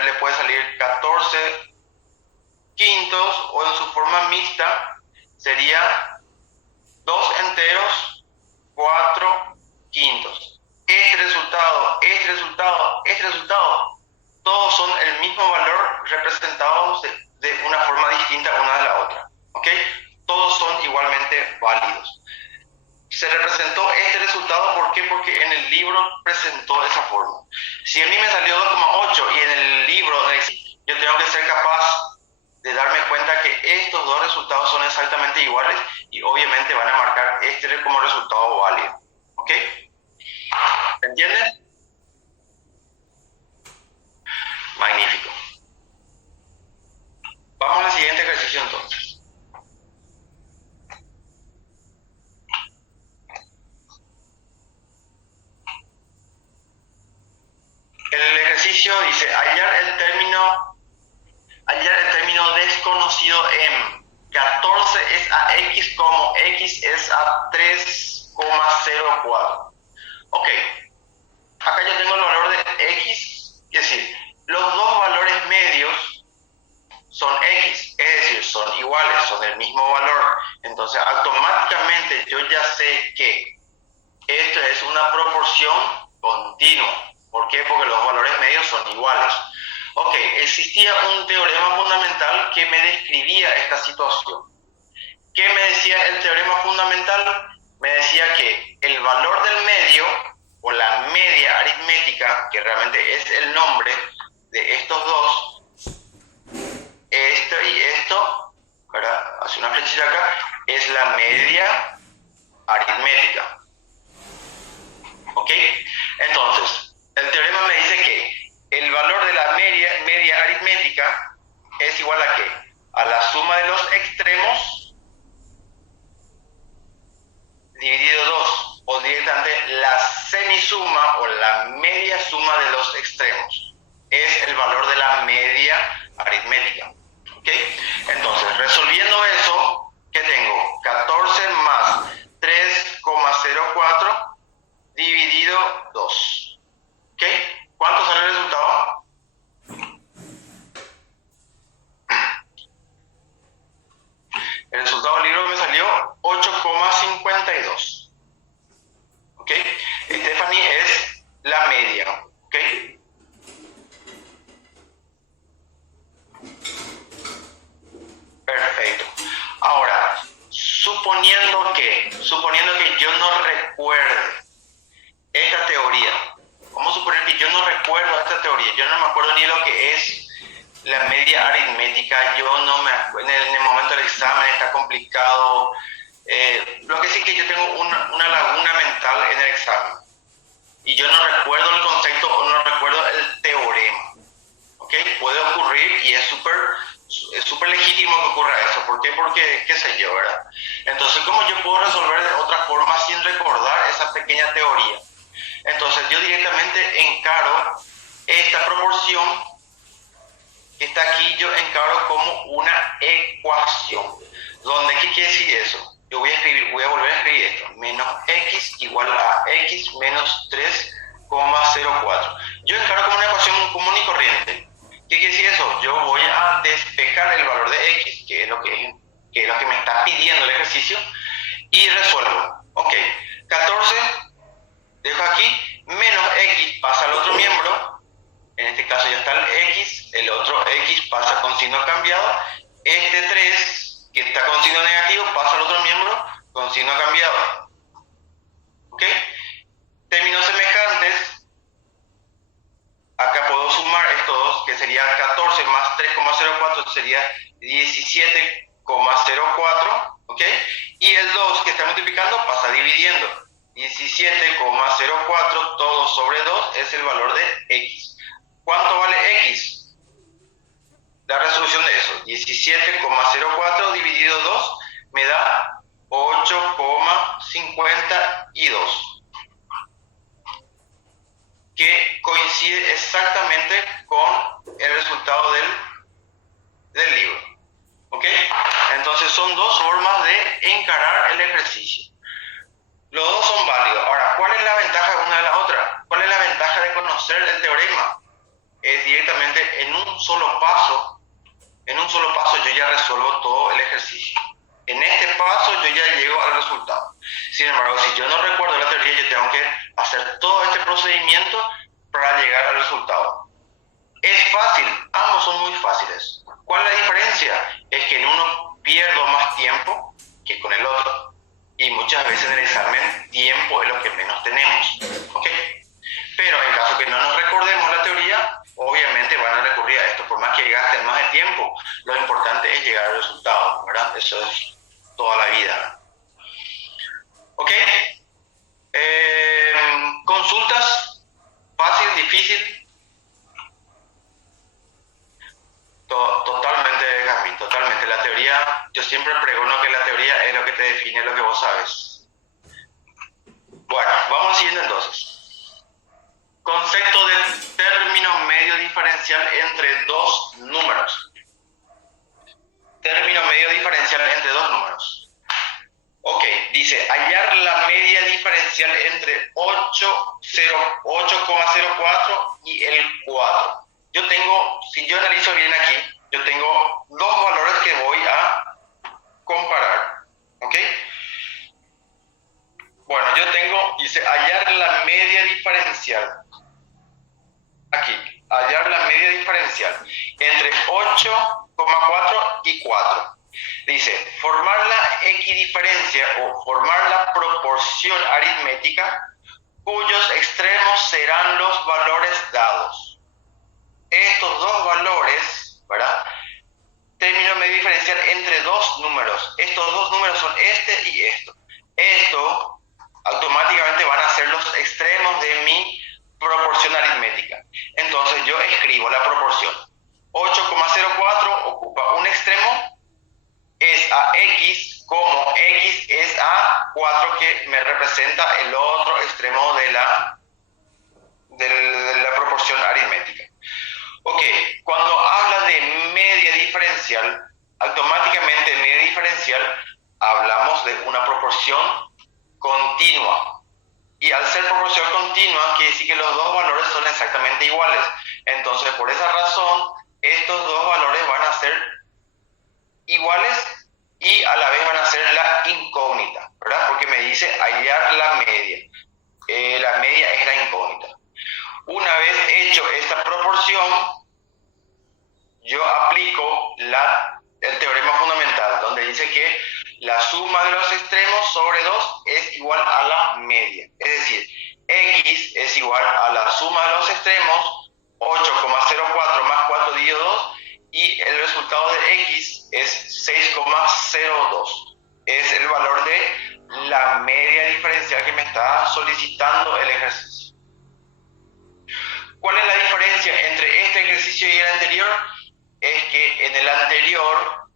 le puede salir 14 quintos o en su forma mixta sería 2 enteros 4 quintos. Este resultado, todos son el mismo valor representados de una forma distinta una de la otra. ¿Ok? Todos son igualmente válidos. Se representó este resultado, ¿por qué? Porque en el libro presentó esa forma. Si a mí me salió 2,8 y en el libro yo tengo que ser capaz de darme cuenta que estos dos resultados son exactamente iguales y obviamente van a marcar este como resultado válido. ¿Ok? ¿Se entiende? Magnífico. Vamos al siguiente ejercicio entonces. El ejercicio dice hallar el término desconocido m. 14 es a x como x es a 3,04. Ok, acá yo tengo el valor de x, es decir, los dos valores medios son x, es decir, son iguales, son del mismo valor. Entonces, automáticamente yo ya sé que esto es una proporción continua. ¿Por qué? Porque los valores medios son iguales. Ok, existía un teorema fundamental que me describía esta situación. ¿Qué me decía el teorema fundamental? Me decía que el valor del medio, o la media aritmética, que realmente es el nombre de estos dos, esto y esto, ¿verdad? Hace una flechita acá, es la media aritmética. ¿Ok? Entonces, el teorema me dice que el valor de la media aritmética es igual a ¿qué? A la suma de los extremos dividido 2, o directamente la semisuma o la 8,52. ¿Ok? Stephanie es la media. ¿Ok? Perfecto. Ahora, suponiendo que yo no recuerde esta teoría, vamos a suponer que yo no recuerdo esta teoría, yo no me acuerdo ni lo que es la media aritmética, yo no me acuerdo, en el momento del examen está complicado, lo que sí que yo tengo una laguna mental en el examen y yo no recuerdo el concepto o no recuerdo el teorema. ¿Ok? Puede ocurrir y es súper legítimo que ocurra eso. ¿Por qué? Porque, qué sé yo, ¿verdad? Entonces, ¿cómo yo puedo resolver de otra forma sin recordar esa pequeña teoría? Entonces, yo directamente encaro esta proporción que está aquí, yo encaro como una ecuación. ¿Dónde? ¿Qué quiere decir eso? Yo voy a volver a escribir esto. Menos x igual a x menos 3,04. Yo encaro como una ecuación común y corriente. ¿Qué quiere decir eso? Yo voy a despejar el valor de x, que es lo que me está pidiendo el ejercicio, y resuelvo. Ok, 14, dejo aquí, menos x pasa al otro miembro, en este caso ya está el x, el otro x pasa con signo cambiado, este 3, que está con signo negativo, pasa al otro miembro con signo cambiado. ¿Ok? Términos semejantes. Acá puedo sumar estos dos, que sería 14 más 3,04 sería 17,04, ¿ok? Y el 2 que está multiplicando pasa dividiendo. 17,04 todo sobre 2 es el valor de x. ¿Cuánto vale x? La resolución de eso, 17,04 dividido 2 me da 8,52. Que coincide exactamente con el resultado del libro. ¿Ok? Entonces son dos formas de encarar el ejercicio. Los dos son válidos. Ahora, ¿cuál es la ventaja de una de la otra? ¿Cuál es la ventaja de conocer el teorema? Es directamente en un solo paso yo ya resuelvo todo el ejercicio. En este paso yo ya llego al resultado. Sin embargo, si yo no recuerdo la teoría, yo tengo que hacer todo este procedimiento para llegar al resultado. Es fácil, ambos son muy fáciles. ¿Cuál es la diferencia? Es que en uno pierdo más tiempo que con el otro. Y muchas veces en el examen, tiempo es lo que menos tenemos. ¿Ok? Pero en caso que no nos recordemos la teoría, obviamente van a recurrir a esto. Por más que gasten más de tiempo, lo importante es llegar al resultado, ¿verdad? Eso es toda la vida. ¿Ok? Consultas, fácil, difícil. Totalmente, Jasmine, totalmente. La teoría, yo siempre pregono que la teoría es lo que te define lo que vos sabes. Bueno, vamos al siguiente entonces. Concepto de término medio diferencial entre dos números. Término medio diferencial entre dos números. Ok, dice, hallar la media diferencial entre 8,04 y el 4. Yo tengo, si yo analizo bien aquí, yo tengo dos valores que voy a comparar. ¿Ok? Bueno, yo tengo, dice, hallar la media diferencial. Aquí, hallar la media diferencial entre 8,4 y 4. Dice, formar la equidiferencia o formar la proporción aritmética cuyos extremos serán los valores dados. Estos dos valores, ¿verdad? Término medio diferencial entre dos números. Estos dos números son este y esto. Esto automáticamente van a ser los extremos de mi proporción aritmética. Entonces yo escribo la proporción. 8,04 ocupa un extremo, es a x, como x es a 4 que me representa el otro extremo de la proporción aritmética. Ok, cuando habla de media diferencial, automáticamente media diferencial hablamos de una proporción continua. Y al ser proporción continua, quiere decir que los dos valores son exactamente iguales. Entonces, por esa razón, estos dos valores van a ser iguales y a la vez van a ser la incógnita, ¿verdad? Porque me dice hallar la media. La media es la incógnita. Una vez hecho esta proporción, yo aplico el teorema fundamental, donde dice que la suma de los extremos sobre 2 es igual a la media. Es decir, x es igual a la suma de los extremos, 8,04 más 4 dividido 2, y el resultado de x es 6,02. Es el valor de la media diferencial que me está solicitando el ejercicio. ¿Cuál es la diferencia entre este ejercicio y el anterior? Es que en el anterior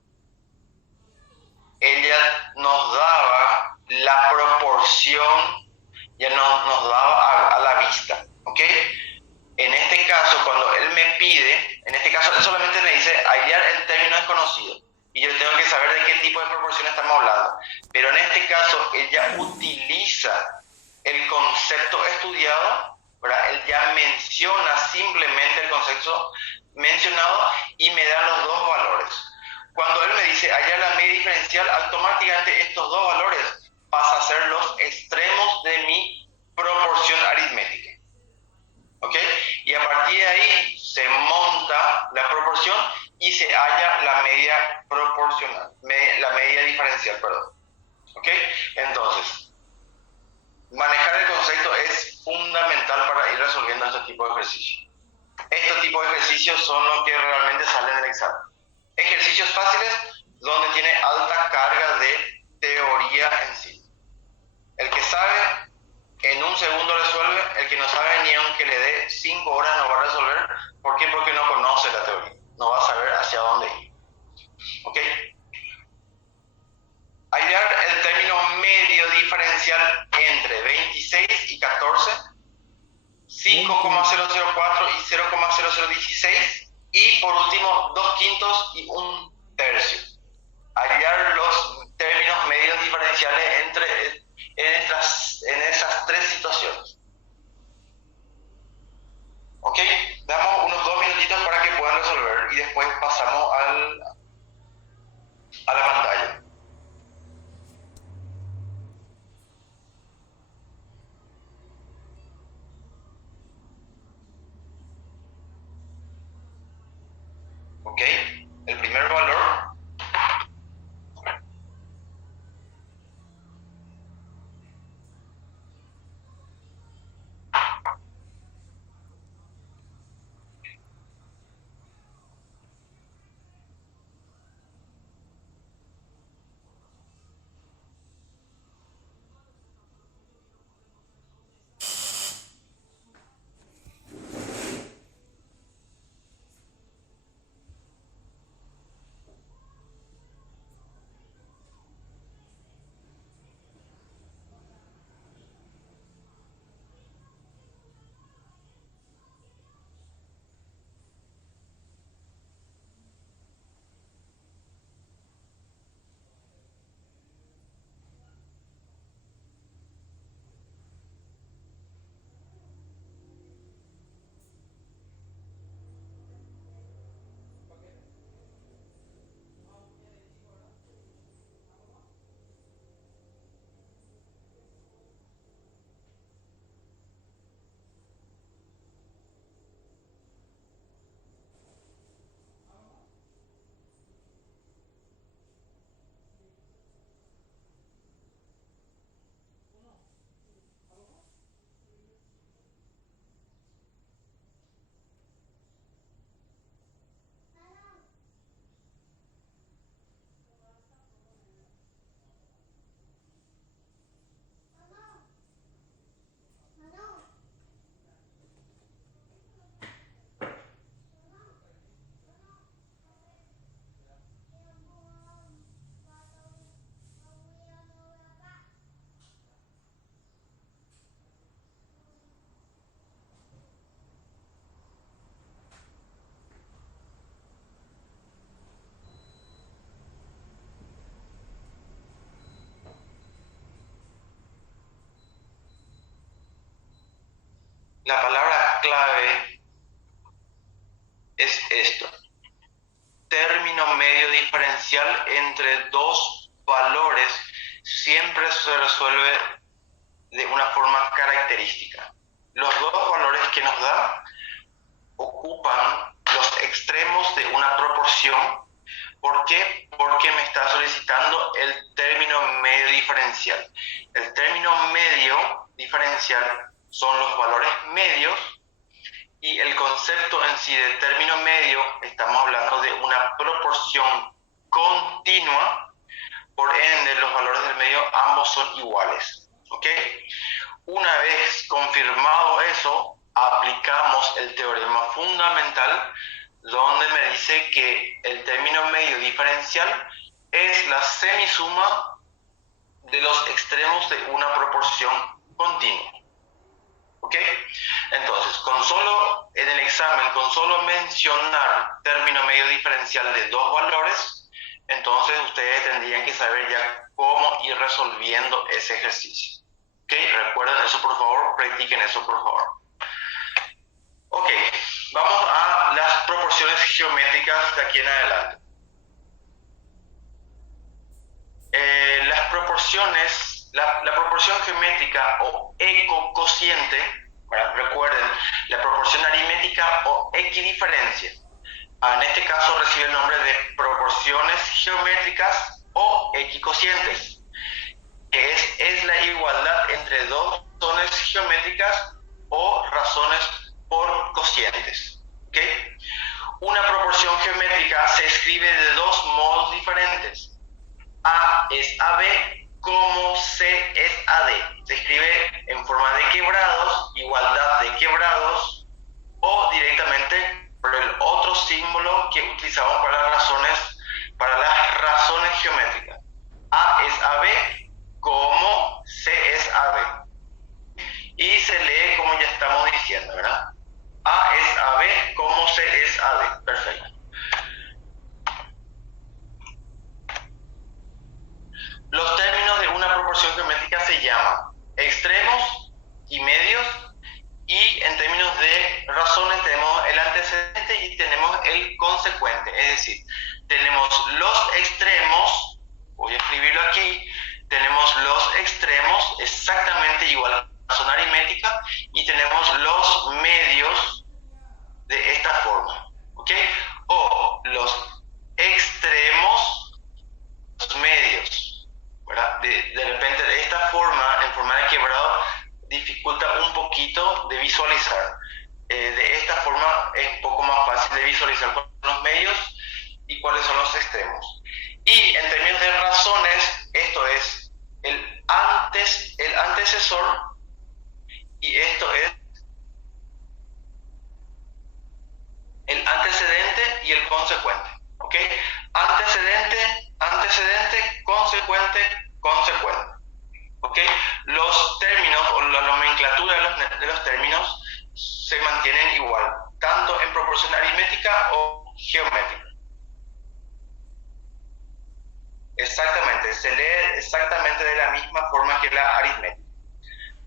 ella nos daba la proporción, ya nos daba a la vista, ¿ok? En este caso, cuando él me pide, en este caso él solamente me dice hallar el término desconocido, y yo tengo que saber de qué tipo de proporción estamos hablando. Pero en este caso, él ya utiliza el concepto estudiado, ¿verdad? Él ya menciona simplemente el concepto mencionado y me da los dos valores. Cuando él me dice hallar la media diferencial, automáticamente estos dos valores pasan a ser los extremos de mi proporción aritmética. ¿Ok? Y a partir de ahí se monta la proporción y se halla la media proporcional, la media diferencial, perdón. ¿Ok? Entonces, manejar el concepto es fundamental para ir resolviendo este tipo de ejercicios. Estos tipos de ejercicios son los que realmente salen en el examen. Ejercicios fáciles donde tiene alta carga de teoría en sí. El que sabe, en un segundo resuelve. El que no sabe, ni aunque le dé 5 horas no va a resolver. ¿Por qué? Porque no conoce la teoría. No va a saber hacia dónde ir. ¿Ok? Hallar el término medio diferencial entre 26 y 14, 5,004 y 0,0016, y por último 2/5 y 1/3. Hallar los términos medios diferenciales en esas tres situaciones. ¿Ok? Damos unos 2 minutitos para que puedan resolver y después pasamos a la pantalla. ¿Ok? El primer valor La palabra clave es esto: término medio diferencial entre dos valores siempre se resuelve de una forma característica. Los dos valores que nos da ocupan los extremos de una proporción. ¿Por qué? Porque me está solicitando el término medio diferencial. El término medio diferencial son los valores medios, y el concepto en sí de término medio, estamos hablando de una proporción continua, por ende los valores del medio ambos son iguales. ¿Ok? Una vez confirmado eso, aplicamos el teorema fundamental, donde me dice que el término medio diferencial es la semisuma de los extremos de una proporción continua. ¿Ok? Entonces, en el examen, con solo mencionar término medio diferencial de dos valores, entonces ustedes tendrían que saber ya cómo ir resolviendo ese ejercicio. ¿Ok? Recuerden eso, por favor, practiquen eso, por favor. Ok, vamos a las proporciones geométricas de aquí en adelante. La proporción geométrica o ecocociente, recuerden, la proporción aritmética o equidiferencia, en este caso recibe el nombre de proporciones geométricas o equicocientes, que es la igualdad entre dos razones geométricas o razones por cocientes. ¿Okay? Una proporción geométrica se escribe de dos modos diferentes. A es a B como C es a D. Se escribe en forma de quebrados, igualdad de quebrados, o directamente por el otro símbolo que utilizamos para las razones geométricas. A es a B como C es a B. Y se lee como ya estamos diciendo, ¿verdad? A es a B como C es a D. Perfecto. Los términos de una proporción geométrica se llaman extremos y medios, y en términos de razones tenemos el antecedente y tenemos el consecuente. Es decir, tenemos los extremos, voy a escribirlo aquí, tenemos los extremos exactamente igual a la razón aritmética, y tenemos los medios de esta forma. ¿Ok? O los extremos, los medios. De repente de esta forma, en forma de quebrado, dificulta un poquito de visualizar. De esta forma es un poco más fácil de visualizar cuáles son los medios y cuáles son los extremos. Y en términos de razones, esto es el antecesor, y esto es el antecedente y el consecuente. ¿Ok? Antecedente, consecuente. ¿Ok? Los términos o la nomenclatura de los términos se mantienen igual, tanto en proporción aritmética o geométrica. Exactamente, se lee exactamente de la misma forma que la aritmética.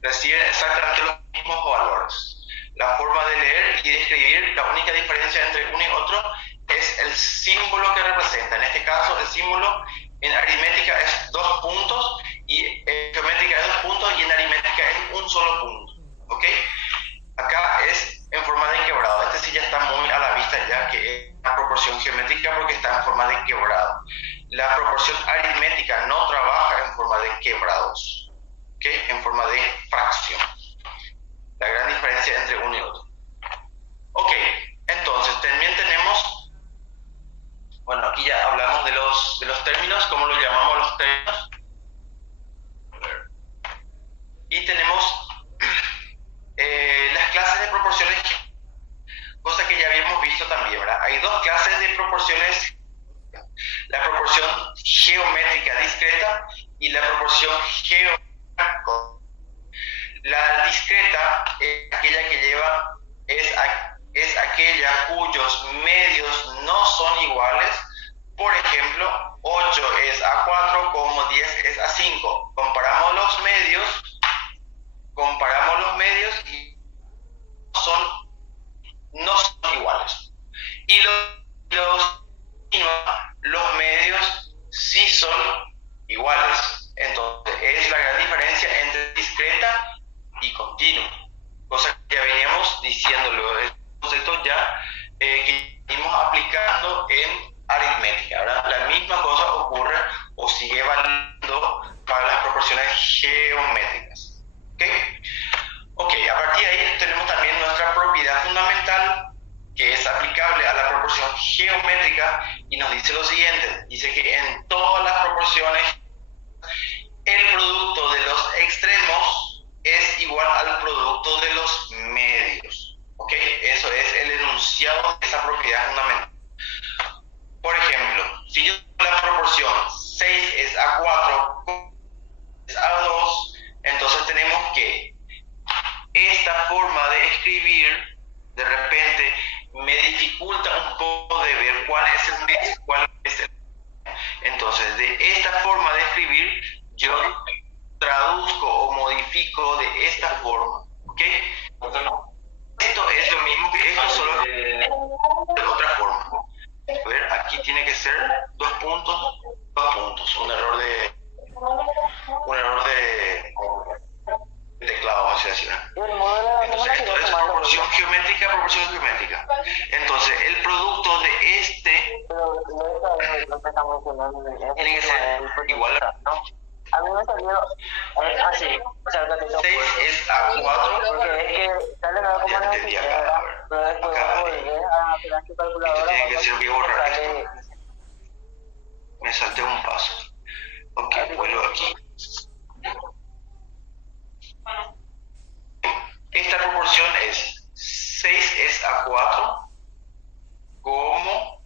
Reciben exactamente los mismos valores. La forma de leer y de escribir, la única diferencia entre uno y otro es el símbolo que representa. En este caso, el símbolo en aritmética es 2 puntos, y en geométrica es 2 puntos, y en aritmética es un solo punto. ¿Ok? Acá es en forma de quebrado. Este sí ya está muy a la vista, ya que es una proporción geométrica porque está en forma de quebrado. La proporción aritmética no trabaja en forma de quebrados, ¿ok? En forma de fracción. La gran diferencia entre uno y otro. Ok, entonces también tenemos, bueno, aquí ya hablamos de los términos, ¿cómo lo llamamos los términos? Y tenemos las clases de proporciones, cosa que ya habíamos visto también, ¿verdad? Hay dos clases de proporciones: la proporción geométrica discreta y la proporción geométrica. La discreta es aquella que lleva, es aquella cuyos medios no son iguales. Por ejemplo, 8 es a 4 como 10 es a 5. Comparamos los medios y no son iguales. Y geométricas. ¿Ok? Ok, a partir de ahí tenemos también nuestra propiedad fundamental, que es aplicable a la proporción geométrica, y nos dice lo siguiente: dice que en todas las proporciones el producto de los extremos es igual al producto de los medios. ¿Ok? Eso es el enunciado de esa propiedad fundamental. Por ejemplo, si yo tengo la proporción 6 es a 4, es a 2, entonces tenemos que esta forma de escribir de repente me dificulta un poco de ver cuál es el medio, cuál es el. Entonces, de esta forma de escribir, yo traduzco o modifico de esta forma. ¿Ok? Esto es lo mismo que esto, solo de otra forma. A ver, aquí tiene que ser 2 puntos, 2 puntos. Un error de teclado, vamos a decir. Entonces, esto es proporción geométrica. Entonces, el producto de este tiene que ser igual a. A mí me salió así, o sea, 6 es a 4. porque es que sale nada como Ya una entendí acá, a ver. pero después Acá, volver a hacer tu calculadora. esto tiene que ser bien borrar sale- esto. Me salté un paso. Ok, vuelvo aquí. Esta proporción es 6 es a 4, como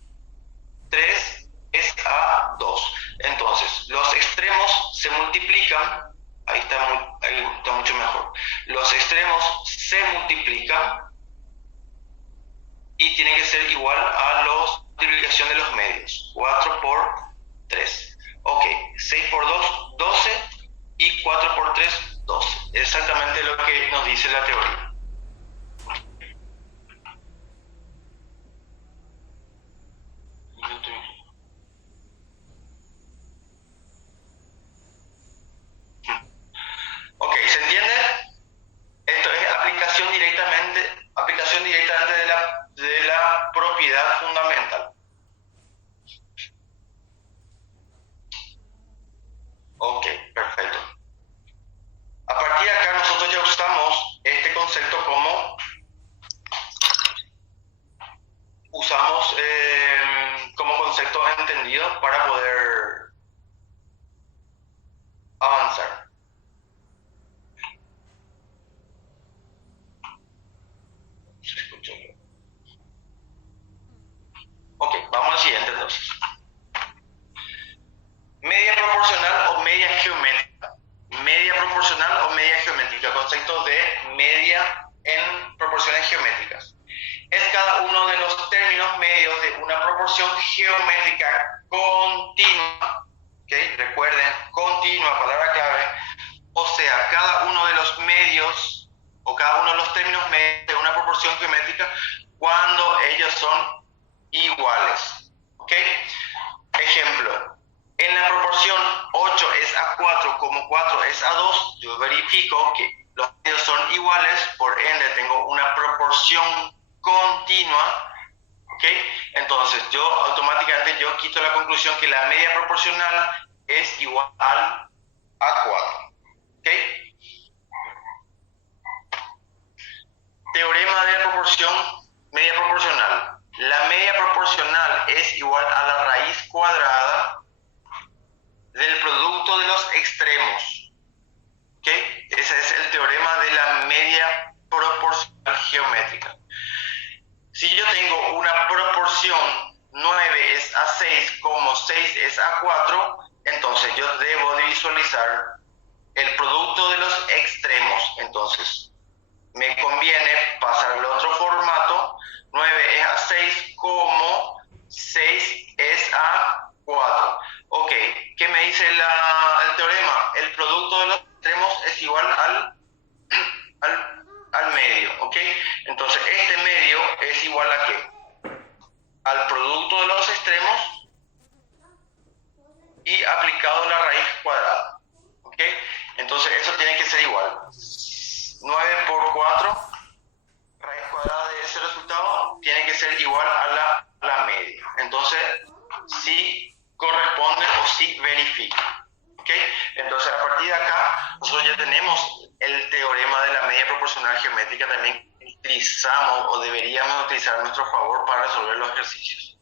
3 es a 2. Entonces, los extremos se multiplican. Ahí está mucho mejor. Los extremos se multiplican y tiene que ser igual a la multiplicación de los medios. 4 por 3. Ok, 6 por 2, 12, y 4 por 3, 12. Exactamente lo que nos dice la teoría. Ok, ¿se entiende? Esto es aplicación directamente de la propiedad fundamental. Ok, perfecto. A partir de acá nosotros ya usamos este concepto como concepto entendido para poder avanzar. ¿Se escuchó? Ok, vamos al siguiente entonces. Media proporcional o media geométrica. Media proporcional o media geométrica. Concepto de media en proporciones geométricas. Es cada uno de los términos medios de una proporción geométrica continua. ¿Okay? Recuerden, continua, palabra clave. O sea, cada uno de los medios o cada uno de los términos medios de una proporción geométrica cuando ellos son iguales. ¿Ok? Ejemplo, en la proporción 8 es a 4 como 4 es a 2, yo verifico que los medios son iguales, por ende tengo una proporción continua. ¿Ok? Entonces yo automáticamente quito la conclusión que la media proporcional es igual al a 4. ¿Ok? Teorema de la proporción media proporcional. La media proporcional es igual a la raíz cuadrada del producto de los extremos. ¿Ok? Ese es el teorema de la media proporcional geométrica. Si yo tengo una proporción 9 es a 6 como 6 es a 4, entonces yo debo de visualizar el producto de los extremos. Entonces, me conviene pasar al otro formato. 9 es a 6 como 6 es a 4. Ok, ¿qué me dice el teorema? El producto de los extremos es igual al medio. Ok, entonces este medio es igual a ¿qué? Al producto de los extremos y aplicado la raíz cuadrada. Ok, entonces eso tiene que ser igual. 9 por 4, raíz cuadrada de ese resultado tiene que ser igual a la media. Entonces, sí corresponde o sí verifica. ¿Ok? Entonces, a partir de acá, nosotros ya tenemos el teorema de la media proporcional geométrica, también utilizamos o deberíamos utilizar a nuestro favor para resolver los ejercicios.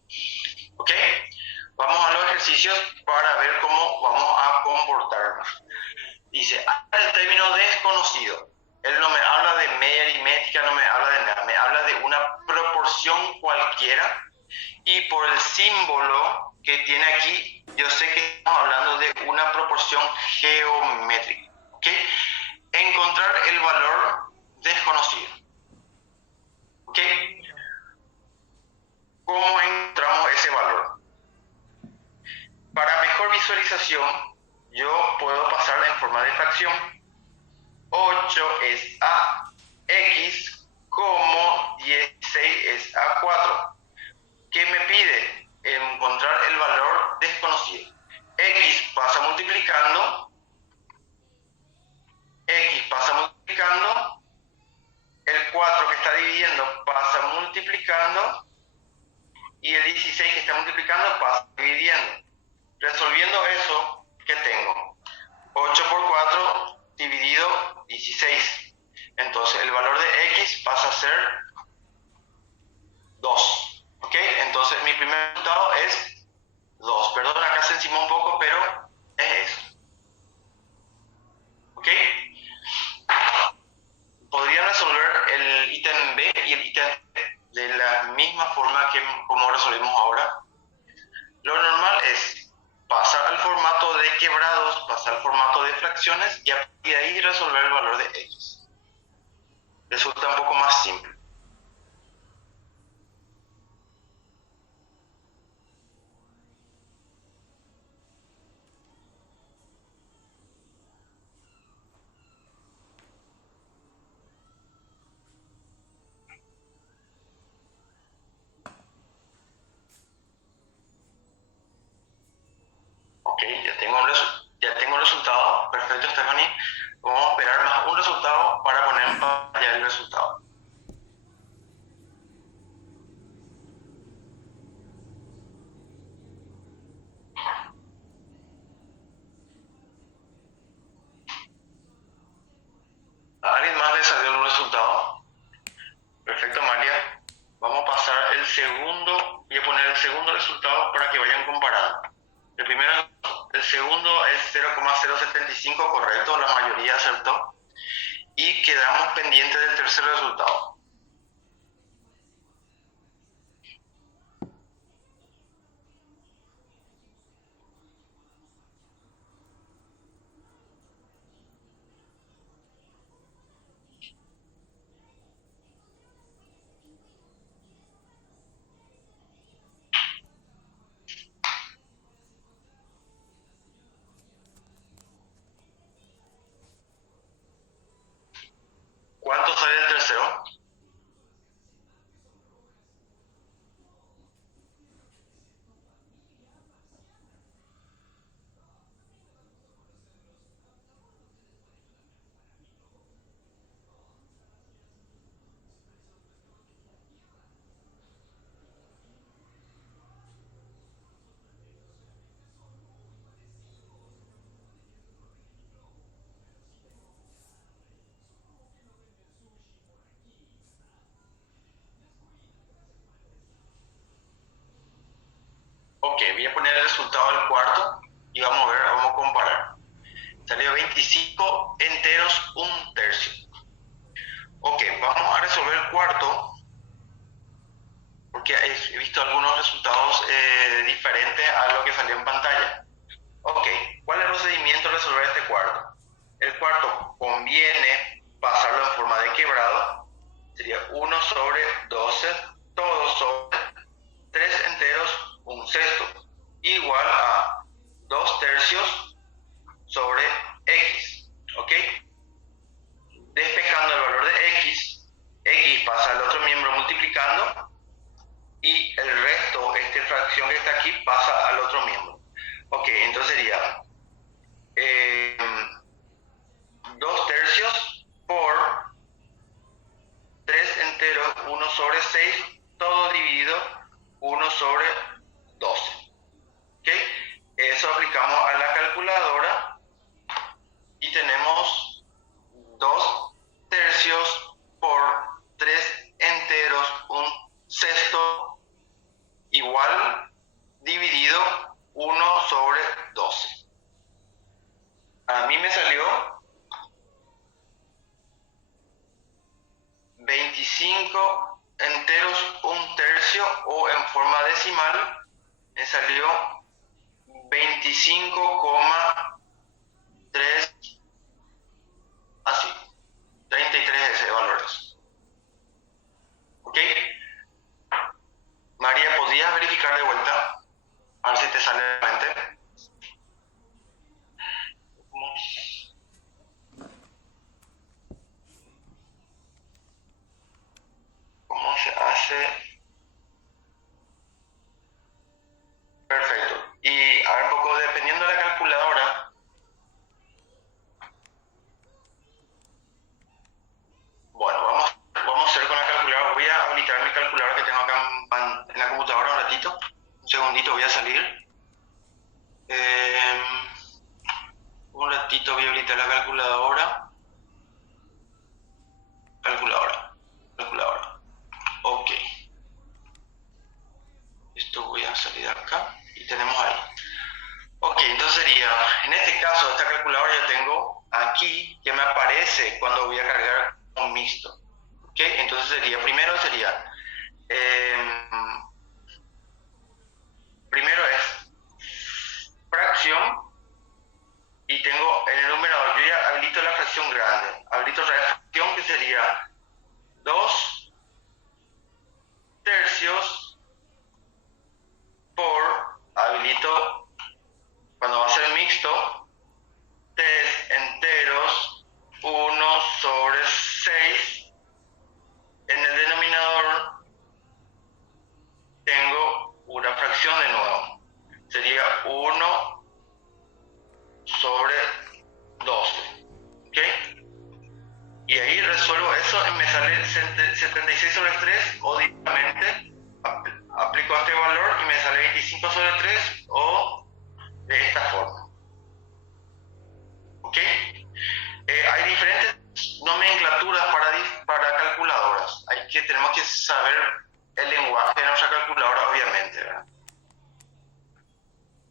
¿Ok? Vamos a los ejercicios para ver cómo vamos a comportarnos. Dice, el término desconocido. Él no me habla de media aritmética, no me habla de nada, me habla de una proporción cualquiera, y por el símbolo que tiene aquí, yo sé que estamos hablando de una proporción geométrica. ¿Ok? Encontrar el valor desconocido. ¿Ok? ¿Cómo encontramos ese valor? Para mejor visualización, yo puedo pasarla en forma de fracción. 8 es a x, como 16 es a 4. ¿Qué me pide? Encontrar el valor desconocido. X pasa multiplicando, el 4 que está dividiendo pasa multiplicando, y el 16 que está multiplicando pasa dividiendo. Resolviendo eso, ¿qué tengo? 8 por 4 dividido 16. Entonces el valor de x pasa a ser 2. ¿Ok? Entonces mi primer resultado es 2. Perdón, acá se encimó un poco, pero es eso. ¿Ok? Podría resolver el ítem B y el ítem C de la misma forma que como resolvimos ahora. Lo normal es pasar al formato de quebrados, pasar al formato de fracciones, y a partir de ahí resolver el valor de x. Resulta un poco más simple. Ok, ya tengo el resultado. Perfecto, Stephanie. Vamos a esperar más un resultado para poner en pantalla el resultado. ¿A alguien más le salió el resultado? Perfecto, María. Vamos a pasar el segundo, voy a poner el segundo resultado para que vayan comparando. El segundo es 0,075, correcto, la mayoría acertó. Y quedamos pendientes del tercer resultado. ¿Cuánto sale el tercero? Ok, voy a poner el resultado del cuarto y vamos a ver, vamos a comparar. Salió 25 enteros, un tercio. Ok, vamos a resolver el cuarto, porque he visto algunos resultados diferentes a lo que salió en pantalla. Ok, ¿cuál es el procedimiento de resolver este cuarto? El cuarto conviene pasarlo en forma de quebrado. Sería 1 sobre 12, todo sobre 3 enteros, un sexto, igual a 2 tercios sobre x. ¿Ok? Despejando el valor de x pasa al otro miembro multiplicando, y el resto, esta fracción que está aquí, pasa al otro miembro. Ok, entonces sería 2 tercios por 3 enteros, 1 sobre 6, todo dividido 1 sobre 12. ¿Ok? Eso aplicamos a la calculadora y tenemos 25 enteros, un tercio, o en forma decimal, me salió 25,3, así, 33 ese valores. ¿Ok? María, ¿podrías verificar de vuelta? A ver si te sale realmente. ¿Cómo se hace? Perfecto. Y a ver un poco, dependiendo de la calculadora, bueno, vamos a hacer con la calculadora. Voy a habilitar mi calculadora que tengo acá en la computadora un ratito. Un segundito, voy a salir. Un ratito voy a habilitar la calculadora. Calculadora. Ok. Esto voy a salir acá y tenemos ahí. Ok, entonces sería, en este caso, esta calculadora yo tengo aquí que me aparece cuando voy a cargar un mixto. Ok, entonces sería, primero es fracción, y tengo en el numerador, yo ya habilito la fracción grande, habilito otra fracción que sería 2 tercios por, habilito, cuando va a ser mixto, 3 enteros, 1 sobre 6, en el denominador tengo una fracción de nuevo, sería 1 sobre 12, ¿ok? Y ahí resuelvo eso y me sale 76 sobre 3, o directamente aplico este valor y me sale 25 sobre 3, o de esta forma. ¿Ok? Hay diferentes nomenclaturas para calculadoras. Tenemos que saber el lenguaje de nuestra calculadora, obviamente, ¿verdad?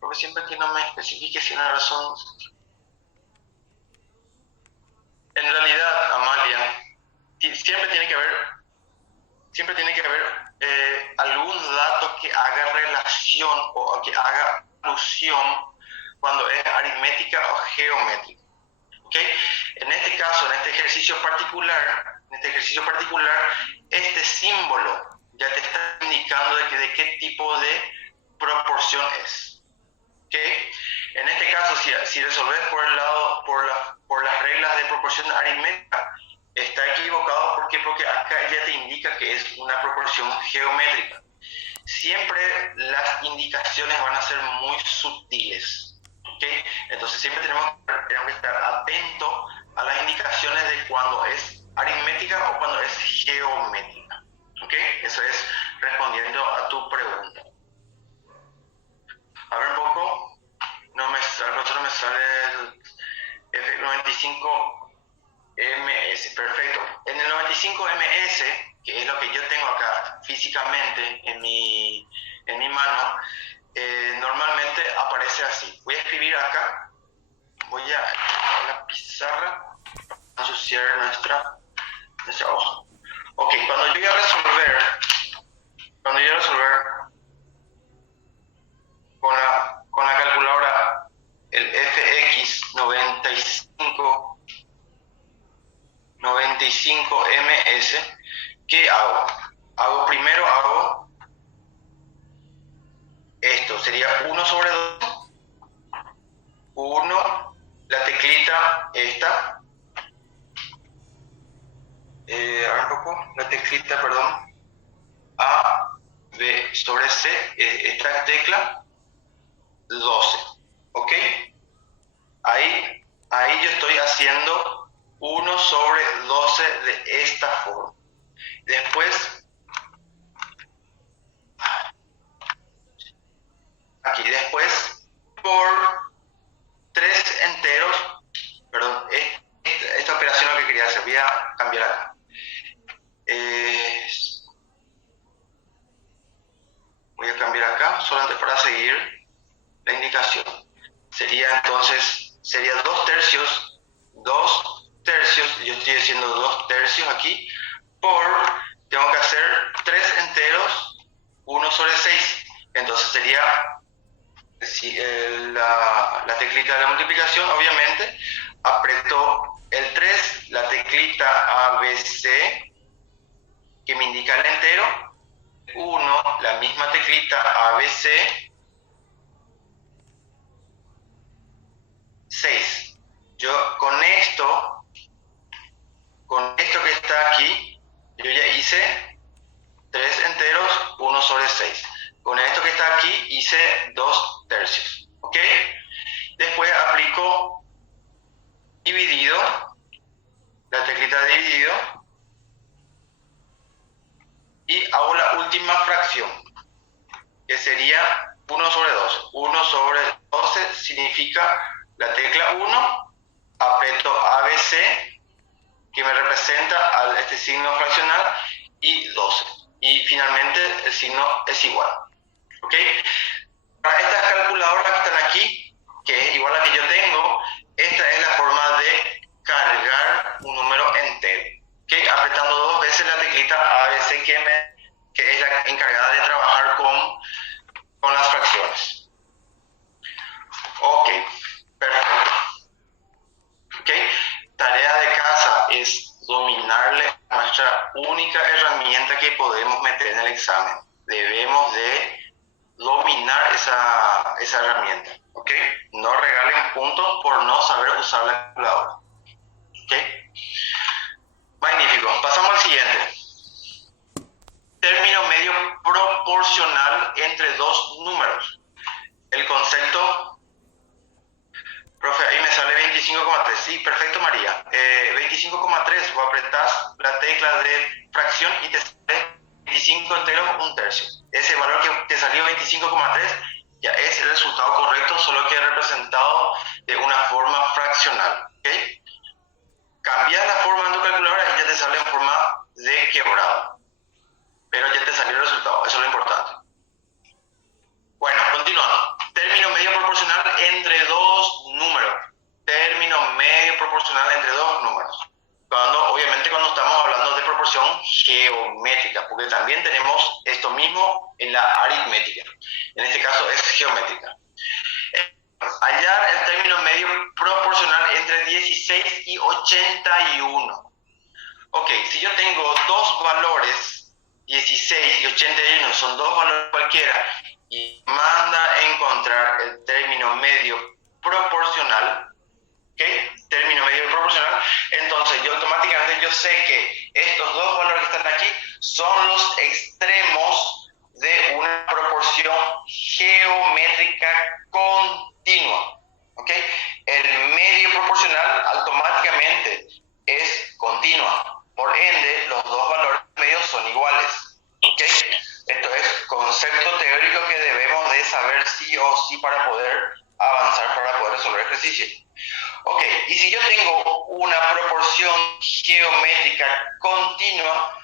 Porque siempre que no me especifique si una razón. En realidad, Amalia, siempre tiene que haber algún dato que haga relación o que haga alusión cuando es aritmética o geométrica. ¿Okay? En este caso, en este ejercicio particular, este símbolo ya te está indicando de qué tipo de proporción es. ¿Okay? En este caso, si resolves por las reglas de proporción aritmética, está equivocado. ¿Por qué? Porque acá ya te indica que es una proporción geométrica. Siempre las indicaciones van a ser muy sutiles. ¿Okay? Entonces siempre tenemos que estar atentos a las indicaciones de cuando es aritmética o cuando es geométrica. ¿Okay? Eso es respondiendo a tu pregunta. A ver un poco. Al profesor me sale el F95MS. Perfecto. En el 95MS, que es lo que yo tengo acá físicamente en mi mano, normalmente aparece así. Voy a escribir acá. Voy a la pizarra asociar nuestra hoja. Ok, cuando yo voy a resolver con la calculadora el FX95MS, ¿qué hago? Primero hago esto, sería 1 sobre 2, 1, la teclita esta, un poco, la teclita, perdón, A, B sobre C, esta tecla, 12, ¿ok? Ahí yo estoy haciendo 1 sobre 12 de esta forma. Después, aquí, después, por 3 enteros, perdón, esta operación es lo que quería hacer, voy a cambiar acá. Voy a cambiar acá, solamente para seguir la indicación. Sería 2 tercios, yo estoy haciendo 2 tercios aquí, por tengo que hacer 3 enteros, 1 sobre 6. Entonces sería la teclita de la multiplicación, obviamente. Aprieto el 3, la teclita ABC, que me indica el entero. 1, la misma teclita ABC. 6. Yo con esto que está aquí, yo ya hice 3 enteros, 1 sobre 6. Con esto que está aquí hice 2 tercios. ¿Ok? Después aplico dividido, la teclita de dividido, y hago la última fracción, que sería 1 sobre 12. 1 sobre 12 significa la tecla 1, aprieto ABC, que me representa a este signo fraccional, y 12. Y finalmente el signo es igual. ¿Ok? Para estas calculadoras que están aquí, que es igual a la que yo tengo, esta es la forma de cargar un número entero. ¿Ok? Apretando 2 veces la teclita ABC, que es la encargada de trabajar con las fracciones. Ok, perfecto. ¿Ok? Tarea de casa es dominarle nuestra única herramienta que podemos meter en el examen. Debemos de dominar esa herramienta. ¿Ok? No regalen puntos por no saber usar la calculadora. ¿Ok? Magnífico. Pasamos al siguiente. Término medio proporcional entre dos números. El concepto, profe, ahí me sale 25,3. Sí, perfecto, María. 25,3, vos apretás la tecla de fracción y te sale 25 enteros, 1 tercio. Ese valor que te salió 25,3 ya es el resultado correcto, solo que representado de una forma fraccional. ¿Okay? Cambias la forma en tu calculadora y ya te sale en forma de quebrado. Pero ya te salió el resultado, eso es lo importante. Bueno, continuando. Término medio proporcional entre dos números. Término medio proporcional entre dos números. Obviamente cuando estamos hablando de proporción geométrica, porque también tenemos esto mismo en la aritmética. En este caso es geométrica. Hallar el término medio proporcional entre 16 y 81. Ok, si yo tengo dos valores, 16 y 81, son dos valores cualquiera, y manda a encontrar el término medio proporcional, ¿ok? Término medio proporcional, entonces yo automáticamente yo sé que estos dos valores que están aquí son los extremos de una proporción geométrica continua, ¿ok? El medio proporcional automáticamente es continua. Por ende, los dos valores medios son iguales. ¿Okay? Esto es concepto teórico que debemos de saber sí o sí para poder avanzar, para poder resolver ejercicios. Ok, y si yo tengo una proporción geométrica continua,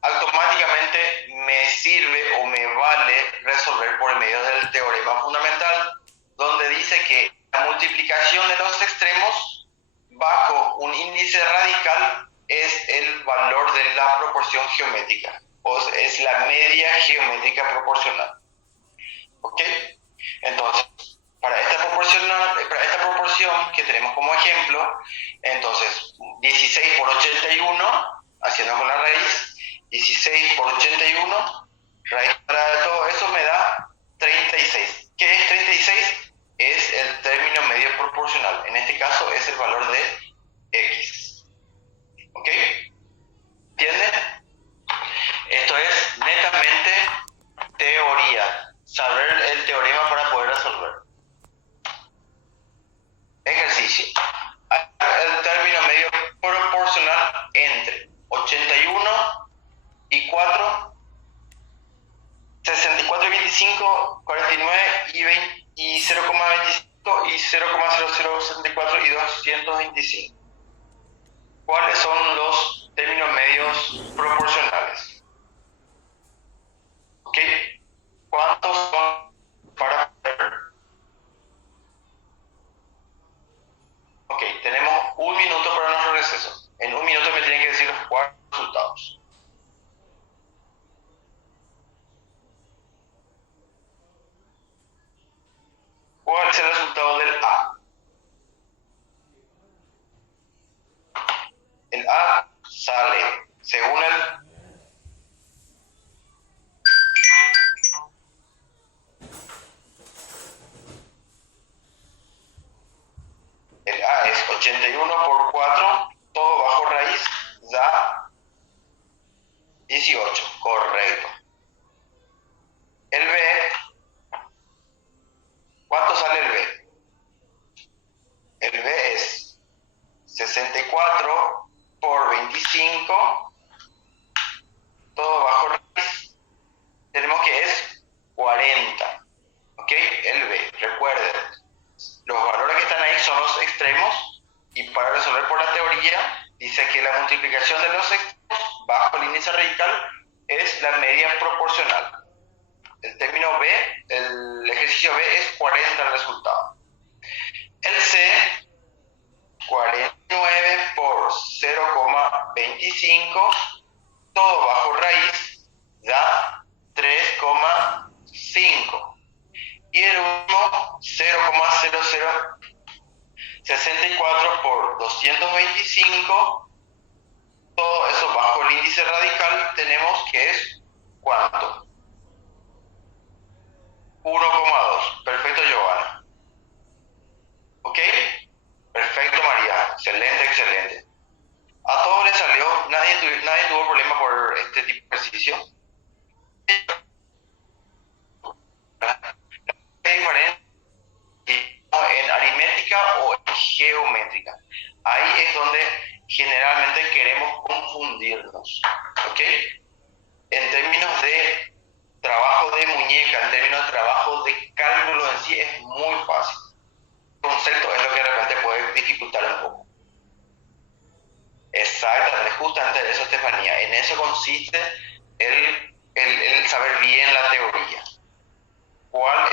automáticamente me sirve o me vale resolver por medio del teorema fundamental, donde dice que la multiplicación de los extremos bajo un índice radical es el valor de la proporción geométrica, o es la media geométrica proporcional. ¿Ok? Entonces, para esta proporción que tenemos como ejemplo, entonces 16 por 81, haciendo con la raíz, 16 por 81, raíz para todo eso me da 36. ¿Qué es 36? Es el término medio proporcional. En este caso es el valor de X. ¿Ok? ¿Entienden? Esto es netamente teoría. Saber el teorema para poder resolver. Ejercicio. El término medio proporcional entre 81 y 4, 64 y 25, 49 y 20, y 0,25 y 0,0064 y 225. ¿Cuáles son los términos medios proporcionales? ¿Ok? ¿Cuántos son para ver? Ok, tenemos 1 minuto para nuestro receso. En 1 minuto me tienen que decir los 4 resultados. sale, según el A es 81 por 4, todo bajo raíz da 18, correcto. El B, ¿cuánto sale el B? El B es 64 por 25, todo bajo raíz, tenemos que es 40, ¿ok? El B, recuerden, los valores que están ahí son los extremos y para resolver por la teoría dice que la multiplicación de los extremos bajo el índice radical es la media proporcional. El término B, el ejercicio B es 40 el resultado. El C, 49 por 0,25, todo bajo raíz, da 3,5. Y el último, 0,0064 por 225, todo eso bajo el índice radical, tenemos que es ¿cuánto? 1,2. Perfecto, Giovanna. ¿Ok? Perfecto, María. Excelente, excelente. A todos les salió, nadie tuvo problema por este tipo de ejercicio. Es diferente en aritmética o en geométrica. Ahí es donde generalmente queremos confundirnos. ¿Ok? En términos de trabajo de muñeca, en términos de trabajo de cálculo en sí, es muy fácil. El concepto es lo que de repente puede dificultar un poco. Exactamente, justamente eso, Estefanía. En eso consiste el saber bien la teoría. ¿Cuál